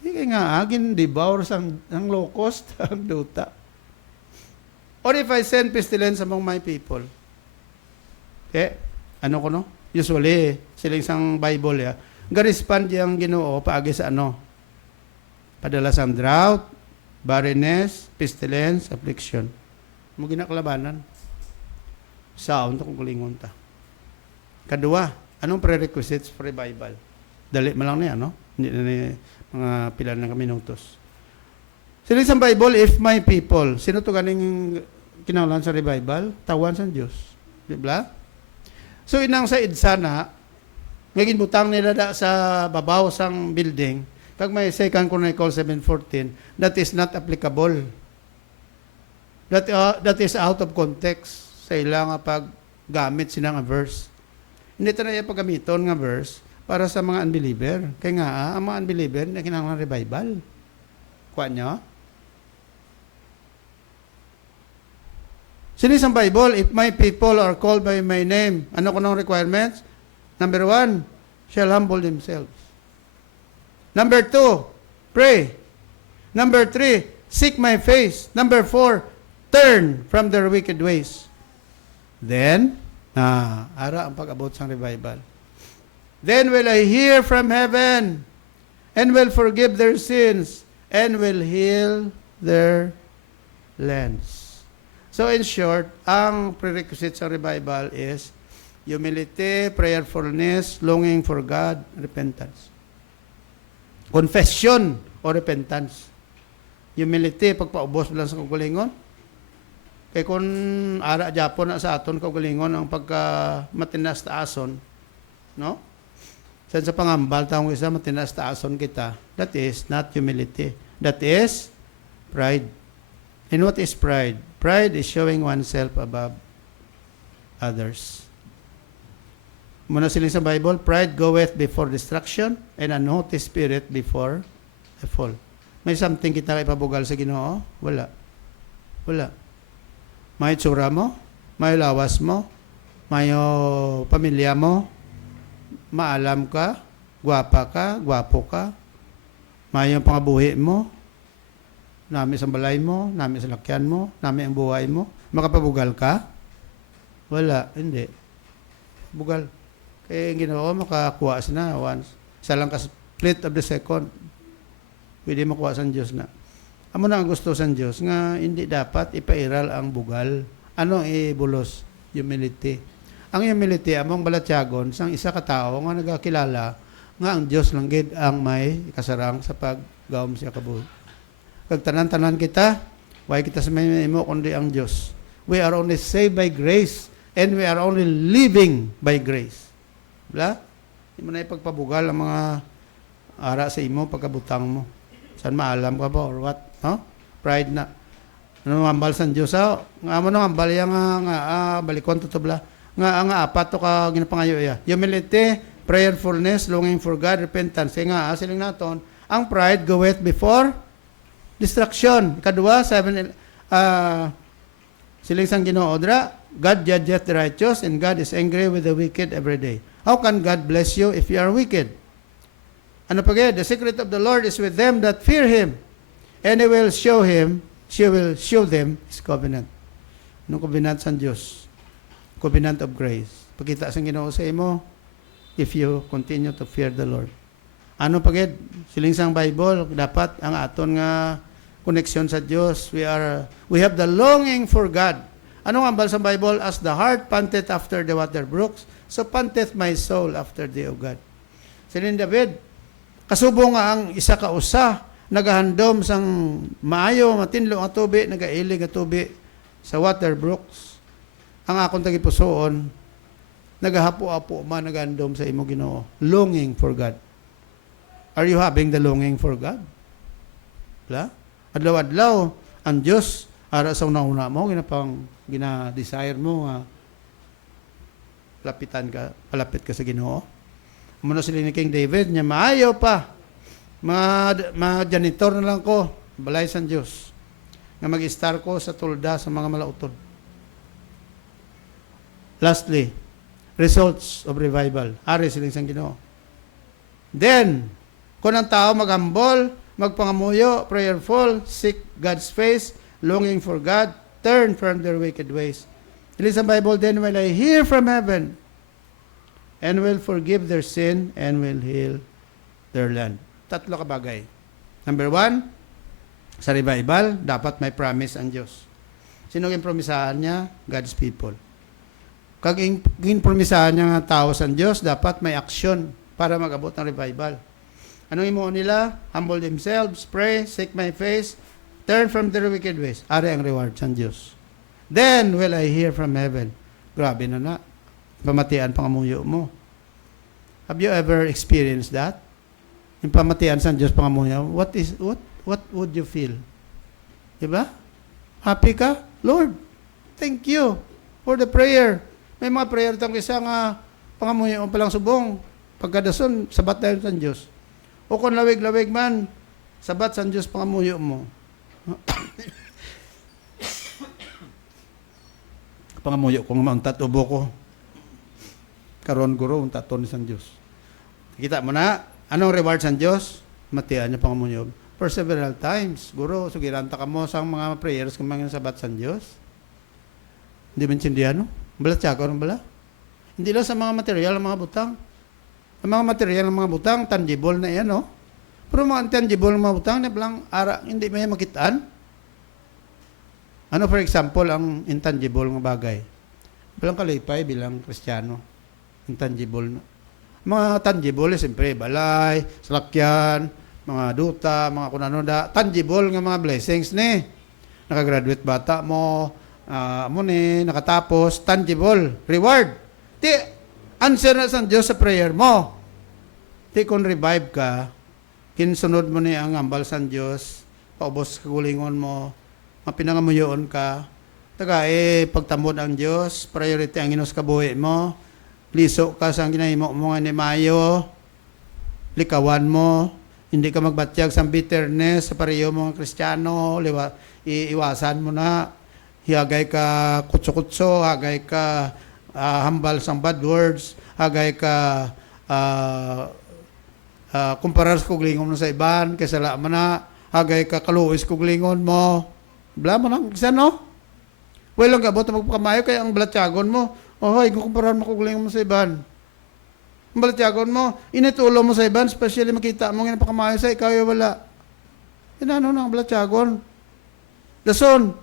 Hindi nga agin devour ang locust ang duta. Or if I send pestilence among my people. Ano ko no? Usually, siling sang Bible ya. Ga-respond yung Ginoo paagi sa ano? Padala sang drought, barrenness, pestilence, affliction. Mo ginakalabanan. Saon to kung kulingon ta. Kadua, anong prerequisites for revival? Dali man lang niya, no? Hindi na ni mga pila na kami minutos. Siling sang Bible, if my people, sino to ganing kinahanglan sa revival? Tawan sa Diyos. Di ba? So inang sa idsana, ngagin butang nila da sa babaw sang building, kag may 2 Chronicles 7:14, that is not applicable. That is out of context sa ilang paggamit sila nga verse. Hindi ta na yung paggamiton nga verse para sa mga unbeliever. Kaya nga, ang mga unbeliever na kinahanglan revival. Kuha nyo? Sinis ang Bible, if my people are called by my name, ano ko ng requirements? Number 1, shall humble themselves. Number 2, pray. Number 3, seek my face. Number 4, turn from their wicked ways. Then, ara ang pag-abot sa revival. Then will I hear from heaven and will forgive their sins and will heal their lands. So in short, ang prerequisite sa revival is humility, prayerfulness, longing for God, repentance. Confession o repentance. Humility, pagpaubos mo lang sa kagalingon. Kaya kung ara Japon na sa aton kagalingon ang pagka matinas taason, no? Sa pangambal taong isa matinas taason kita, that is not humility. That is pride. And what is pride? Pride is showing oneself above others. Muna siling sa Bible, pride goeth before destruction and a haughty spirit before a fall. May something kita ipabugal sa Ginoo? Wala. Wala. May tsura mo, may lawas mo, may pamilya mo, maalam ka, gwapo ka, may pangabuhi mo, nami sa balay mo, nami sa lakyan mo, nami ang buhay mo, makapabugal ka? Wala, hindi. Bugal. Kaya yung Ginoo, makakuha na once. Isa lang ka split of the second. Pwede makuha sa Diyos na. Amo na ang gusto sa Diyos nga hindi dapat ipairal ang bugal. Ano ibulos? Humility. Ang humility, among balatyagon, sang isa ka tao nga nagakilala nga ang Diyos lang gid ang may kasarang sa paggawom siya kabuhi. Kag tanan-tanan kita, why kita sa may mo kundi ang Diyos. We are only saved by grace and we are only living by grace. Bla? Hindi mo na ipagpabugal ang mga ara sa imo pagkabutang mo. Saan maalam ka ba or what? No? Pride na. Ano ambal sa Diyos? Nga mo nang ambal yang balikon to bla. Nga apat to ka ginapangayo ya. Humility, prayerfulness, longing for God, repentance. Kaya nga siling naton, ang pride goeth before destruction. Kadua, siling sang Ginoo dra, God judgeth the righteous and God is angry with the wicked every day. How can God bless you if you are wicked? Ano pa the secret of the Lord is with them that fear Him, and He will show them His covenant. Anong covenant sa Diyos? Covenant of grace. Pagkita sa Ginoo sa imo, if you continue to fear the Lord. Ano pa siling sang Bible, dapat ang aton nga connection sa Diyos. We have the longing for God. Anong ambal sa Bible? As the heart panteth after the water brooks, so panteth my soul after thee, O God. Silin David, kasubo nga ang isa ka usa, nagahandom sang maayo, matinlo nga tubi, nagailig nga tubi sa water brooks. Ang akong tagipusoon, nagahapo-apo man nagahandom sa imo Ginoo. Longing for God. Are you having the longing for God? Wala? Adlaw-adlaw, ang Diyos, ara sa una-una mo, gina-desire mo nga palapit ka sa Ginoo. Muna sila ni King David, niya maayo pa. Mga janitor na lang ko, balay sa Diyos. Nga mag-star ko sa tulda sa mga malautod. Lastly, results of revival. Ari siling sang Ginoo. Then, kung ang tao mag-humble, magpangamuyo, prayerful, seek God's face, longing for God, turn from their wicked ways. It is sa Bible, then will I hear from heaven and will forgive their sin and will heal their land. Tatlo ka bagay. Number 1, sa revival, dapat may promise ang Diyos. Sino yung promisahan niya? God's people. Kag promisahan niya nga tao sa Diyos, dapat may aksyon para mag-abot ng revival. Anong imo nila? Humble themselves, pray, seek my face, turn from their wicked ways. Ari ang reward sa Diyos. Then will I hear from heaven. Grabe na. Pamatian pangamuyo mo. Have you ever experienced that? Yung pamatian sa Diyos pangamuyo, what would you feel? Diba? Happy ka? Lord, thank you for the prayer. May mga prayer tang isa nga pangamuyo mo palang subong. Pagkadason, sabat dahil sa Diyos. O kung lawig-lawig man, sabat sa Diyos pangamuyo mo. Pangamuyo kung ang tatubo ko. Karon guro, ang taton sa Diyos. Kita mo na, anong reward sa Diyos? Matian niya pangamuyo. For several times, guro, sugiranta ka mo sa mga prayers kung mga sabat sa Diyos. Hindi ba intindihan, no? Bala tsaka, ano bala? Hindi lang sa mga material ng mga butang. Ang mga material ng mga butang, tangible na yan, no? Pero mga tangible ng mga butang, hindi may makitaan. Ano, for example, ang intangible ng bagay? Bilang kalipay, bilang Kristiyano. Intangible na. Mga tangible, siyempre, balay, salakyan, mga duta, mga kunano da. Tangible ng mga blessings ni. Nakagraduate bata mo, nakatapos, tangible, reward. Di, answer na sa Diyos sa prayer mo. Di, kung revive ka, kinsunod mo ni ang ambal sa Diyos, paubos kagulingon mo, mapinangamuyoon ka, pagtamod ang Diyos, priority ang inos kabuhi mo, liso ka sa ginahimo mo nga ni Mayo, likawan mo, hindi ka magbatyag sa bitterness, sa pareho mga Kristiyano, iwasan mo na, hagay ka kutso-kutso, hagay ka hambal sa bad words, hagay ka kumparar sa kuglingon mo sa iban, kasala mo na, hagay ka kaluis kuglingon mo, bla mo nang isa no? Walang gabot na magpakamayo kaya ang balatyagon mo, ohoy, kumparar mo kuglingon mo sa iban. Ang balatyagon mo, initulo mo sa iban, especially makita mo nga napakamayo sa ikaw yung wala. Inano na ang balatyagon? Dason,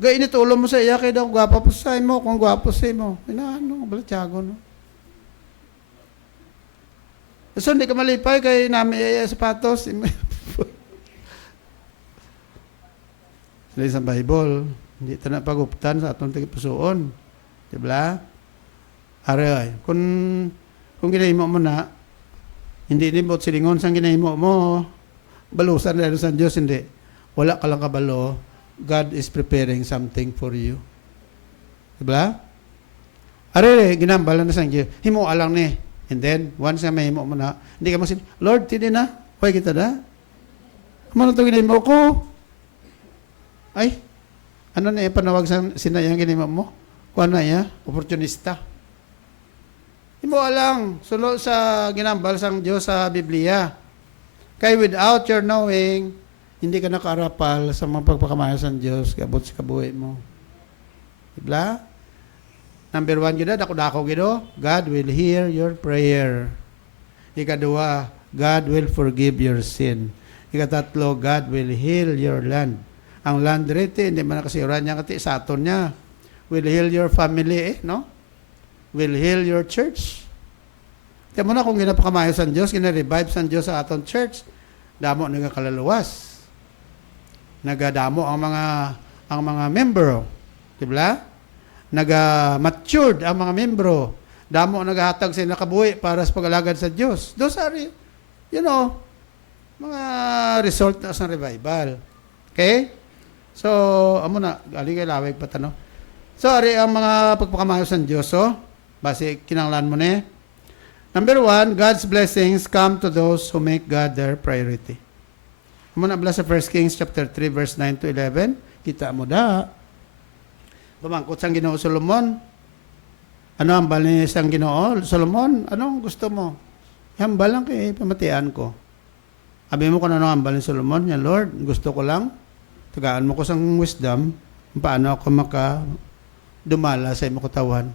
gaya initulo mo sa iya, kaya daw gwapa po sa mo, kung gwapo sa mo. Inano, ang balatyagon. No? Dason, di ka malipay, kaya namin iya sapatos. Sa Bible, hindi ito na paguptan sa atong tigipusoon. Diba? Aray, kung ginahimo mo na, hindi nimot silingon sa ginahimo mo, balusan na sa Diyos, hindi. Wala ka lang kabalo, God is preparing something for you. Diba? Aray, ginambala na sa Diyos, himo alang ni. And then, once na mahimo mo na, hindi ka masin, Lord, tindi na, huwag kita na. Ano ito ginahimo ko? Ay, ano na yung panawag sa sinayang ginima mo? Kuha na ya, opportunista. Hindi mo alang, sulo sa ginambal sang Diyos sa Biblia. Kaya without your knowing, hindi ka nakarapal sa mga pagpakamaya sa Diyos, kabot sa kabuhi mo. Diba? Number 1, gina, dako-dako gido, God will hear your prayer. Ikadua, God will forgive your sin. Ikatatlo, God will heal your land. Ang land rete, hindi man nakasiuran niya kati sa aton niya. Will heal your family, no? Will heal your church. Kaya mo na kung ginapakamayo sa Diyos, gina-revive sa Diyos sa aton church, damo nagakaluluwas. Nagadamo ang mga membro. Diba? Naga-matured ang mga membro. Damo nagahatag sa nakabuhi para sa pag-alagad sa Diyos. Those are, mga result na sa revival. Okay? So, amo na, galing kay lawig pa tanong. So, ari ang mga pagpakamayo sa Diyos, base kinanglan mo na. Number 1, God's blessings come to those who make God their priority. Amo na bala sa 1 Kings chapter 3 verse 9 to 11, kita mo da. Pamangkot sang Ginoo Solomon. Ano ang hambal ni isang Ginoo? Solomon, anong gusto mo? Hambal lang kay pamatian ko. Sabi mo kung ano ang hambal ni Solomon? Ya Lord, gusto ko lang. Tagaan mo ko sang wisdom. Paano ako dumala sa imo katawan.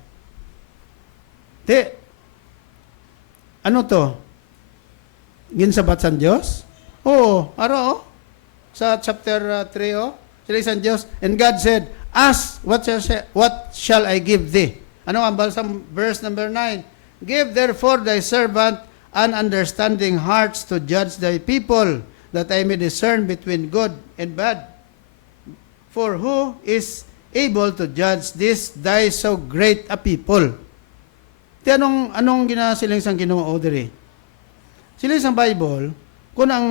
Ano to? Ginsabat sa Diyos? Oo, aro. Sa chapter 3, sila sa Diyos. And God said, ask, what shall I give thee? Ano ang sa verse number 9? Give therefore thy servant an understanding hearts to judge thy people, that I may discern between good and bad. For who is able to judge this thy so great a people? Anong ginasiling sang Ginoo diri? Siling sang Bible, kung ang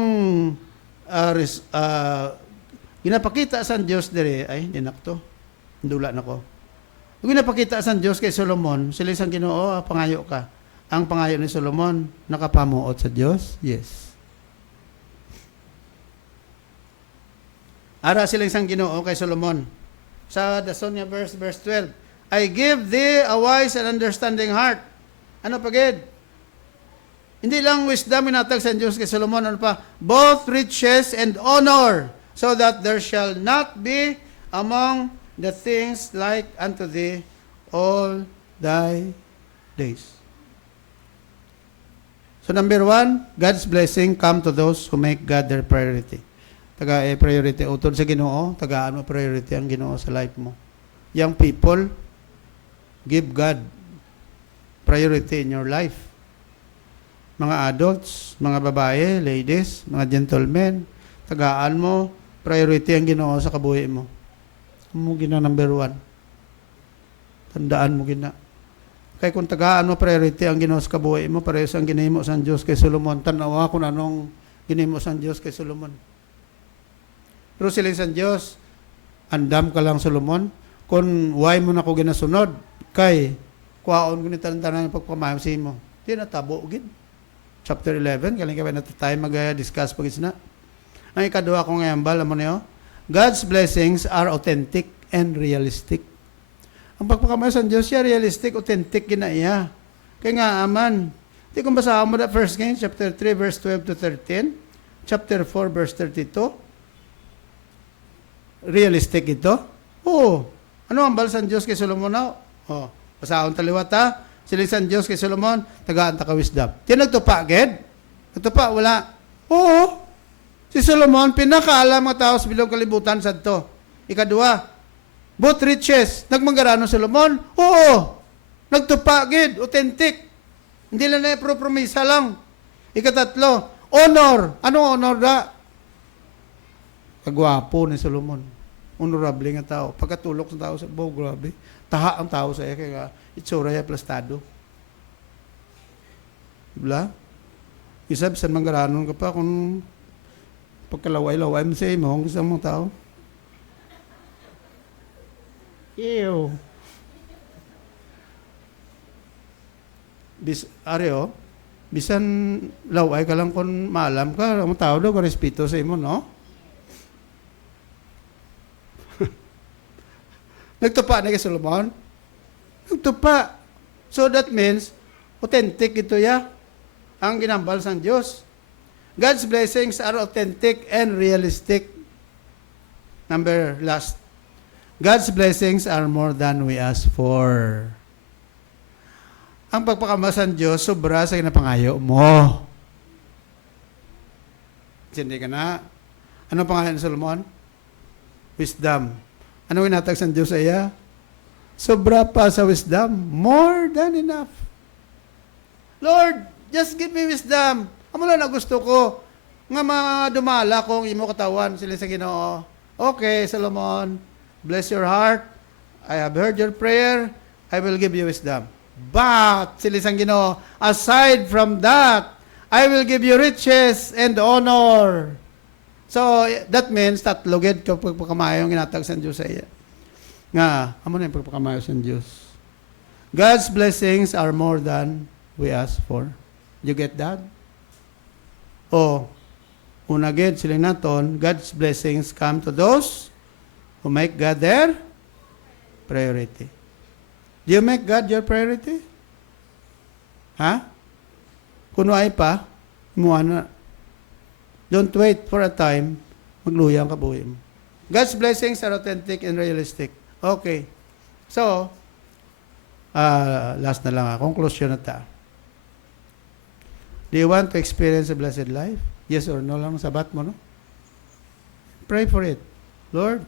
ginapakita sa Dios diri, ay dinak to. Ndula nako. Kung ginapakita sa Dios kay Solomon, siling sang Ginoo, pangayo ka. Ang pangayo ni Solomon nakapamuot sa Dios? Yes. Ara siling sang Ginoo kay Solomon. Sa dason niya verse 12, I give thee a wise and understanding heart. Ano pagid? Hindi lang wisdom inatag sa Diyos kay Solomon, ano pa? Both riches and honor, so that there shall not be among the things like unto thee all thy days. So number 1, God's blessing come to those who make God their priority. Priority utod sa Ginoo, tagaan mo priority ang Ginoo sa life mo. Young people, give God priority in your life. Mga adults, mga babae, ladies, mga gentlemen, tagaan mo priority ang Ginoo sa kabuhi mo. Mo gina number 1. Tandaan mo gina. Kay kung tagaan mo priority ang Ginoo sa kabuhi mo, parehas ang ginahimo sa Dios kay Solomon. Tanawa kung anong ginahimo sa Dios kay Solomon. Pero sila sa Dios, andam ka lang Solomon, kung why mo na ko ginasunod, kay kuhaon ko ni talantanan yung pagpamayo sa imo. Di natabo gid. Chapter 11, galing kami na tayo mag-discuss pag isna. Ang ikadua ko ngayon, alam mo niyo, God's blessings are authentic and realistic. Ang pagpakamayo sa Diyos siya, realistic, authentic ginaiya. Kaya nga, aman. Di kung basahan mo na 1 Kings, chapter 3, verse 12 to 13, chapter 4, verse 32, realistic ito? Oo. Ano ang bal sa Diyos kay Solomon na? Oh, basahon taliwat ha. Silisan Diyos kay Solomon, tagaan ta ka wisdom. Di nagtupa, ged? Nagtupa, wala. Oo. Si Solomon, pinakaalam mga tao sa bilog kalibutan sa ito. Ikadua, both riches. Nagmanggarano Solomon? Oo. Nagtupa, ged, authentic. Hindi lang na promisa lang. Ikatatlo, honor. Anong honor da? Kagwapo ni Solomon. Honorable nga tao. Pagkatulok ng tao sa buho, grabe. Taha ang tao sa iya, kaya itsura ya plastado. Diba? Isab, sa manggaranon ka pa kung pagkalaway-laway mo sa imo, ang isang mga tao. Ew. Bisan laway ka lang kung maalam ka, ang tao daw, respeto sa imo, no? Nagtupa na kay Solomon? Nagtupa. So that means, authentic ito ya, ang ginambal sa Diyos. God's blessings are authentic and realistic. Last. God's blessings are more than we ask for. Ang pagpakamasan Diyos, sobra sa ginapangayo mo. Hindi ka na. Ano pangalan ni Solomon? Wisdom. Ano inatag sa Diyos sa iya? Sobra pa sa wisdom. More than enough. Lord, just give me wisdom. Amo lang na gusto ko. Nga dumala kong imo katawan sila sa Ginoo. Okay, Solomon, bless your heart. I have heard your prayer. I will give you wisdom. But, sila sa Ginoo, aside from that, I will give you riches and honor. So, that means, tatlogid ka pagpakamayo ang inatag sa Diyos sa iya. Nga, amo na yung pagpakamayo sa Diyos. God's blessings are more than we ask for. You get that? O, unagid sila naton, God's blessings come to those who make God their priority. Do you make God your priority? Ha? Kung ay pa, muha na. Don't wait for a time, magluyang kabuhi mo. God's blessings are authentic and realistic. Okay. So, last na lang conclusion na ta. Do you want to experience a blessed life? Yes or no lang, sabat mo, no? Pray for it. Lord,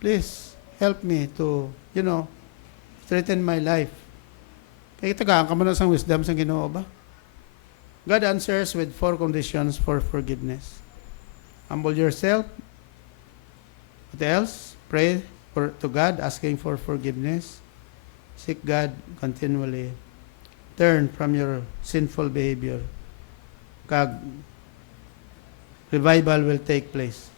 please help me to, straighten my life. Kaya tagaan ka mo na sa wisdom sa Ginoo ba? God answers with 4 conditions for forgiveness. Humble yourself. What else? Pray to God, asking for forgiveness. Seek God continually. Turn from your sinful behavior. Kag revival will take place.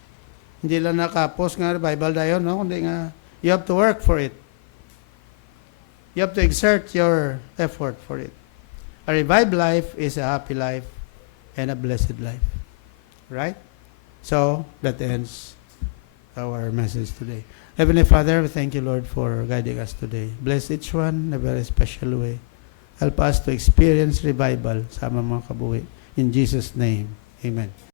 Hindi lang nakapos nga revival dayon, no? Kundi nga, you have to work for it. You have to exert your effort for it. A revived life is a happy life and a blessed life. Right? So, that ends our message today. Heavenly Father, we thank you, Lord, for guiding us today. Bless each one in a very special way. Help us to experience revival sa amang mga kabuhi. In Jesus' name, amen.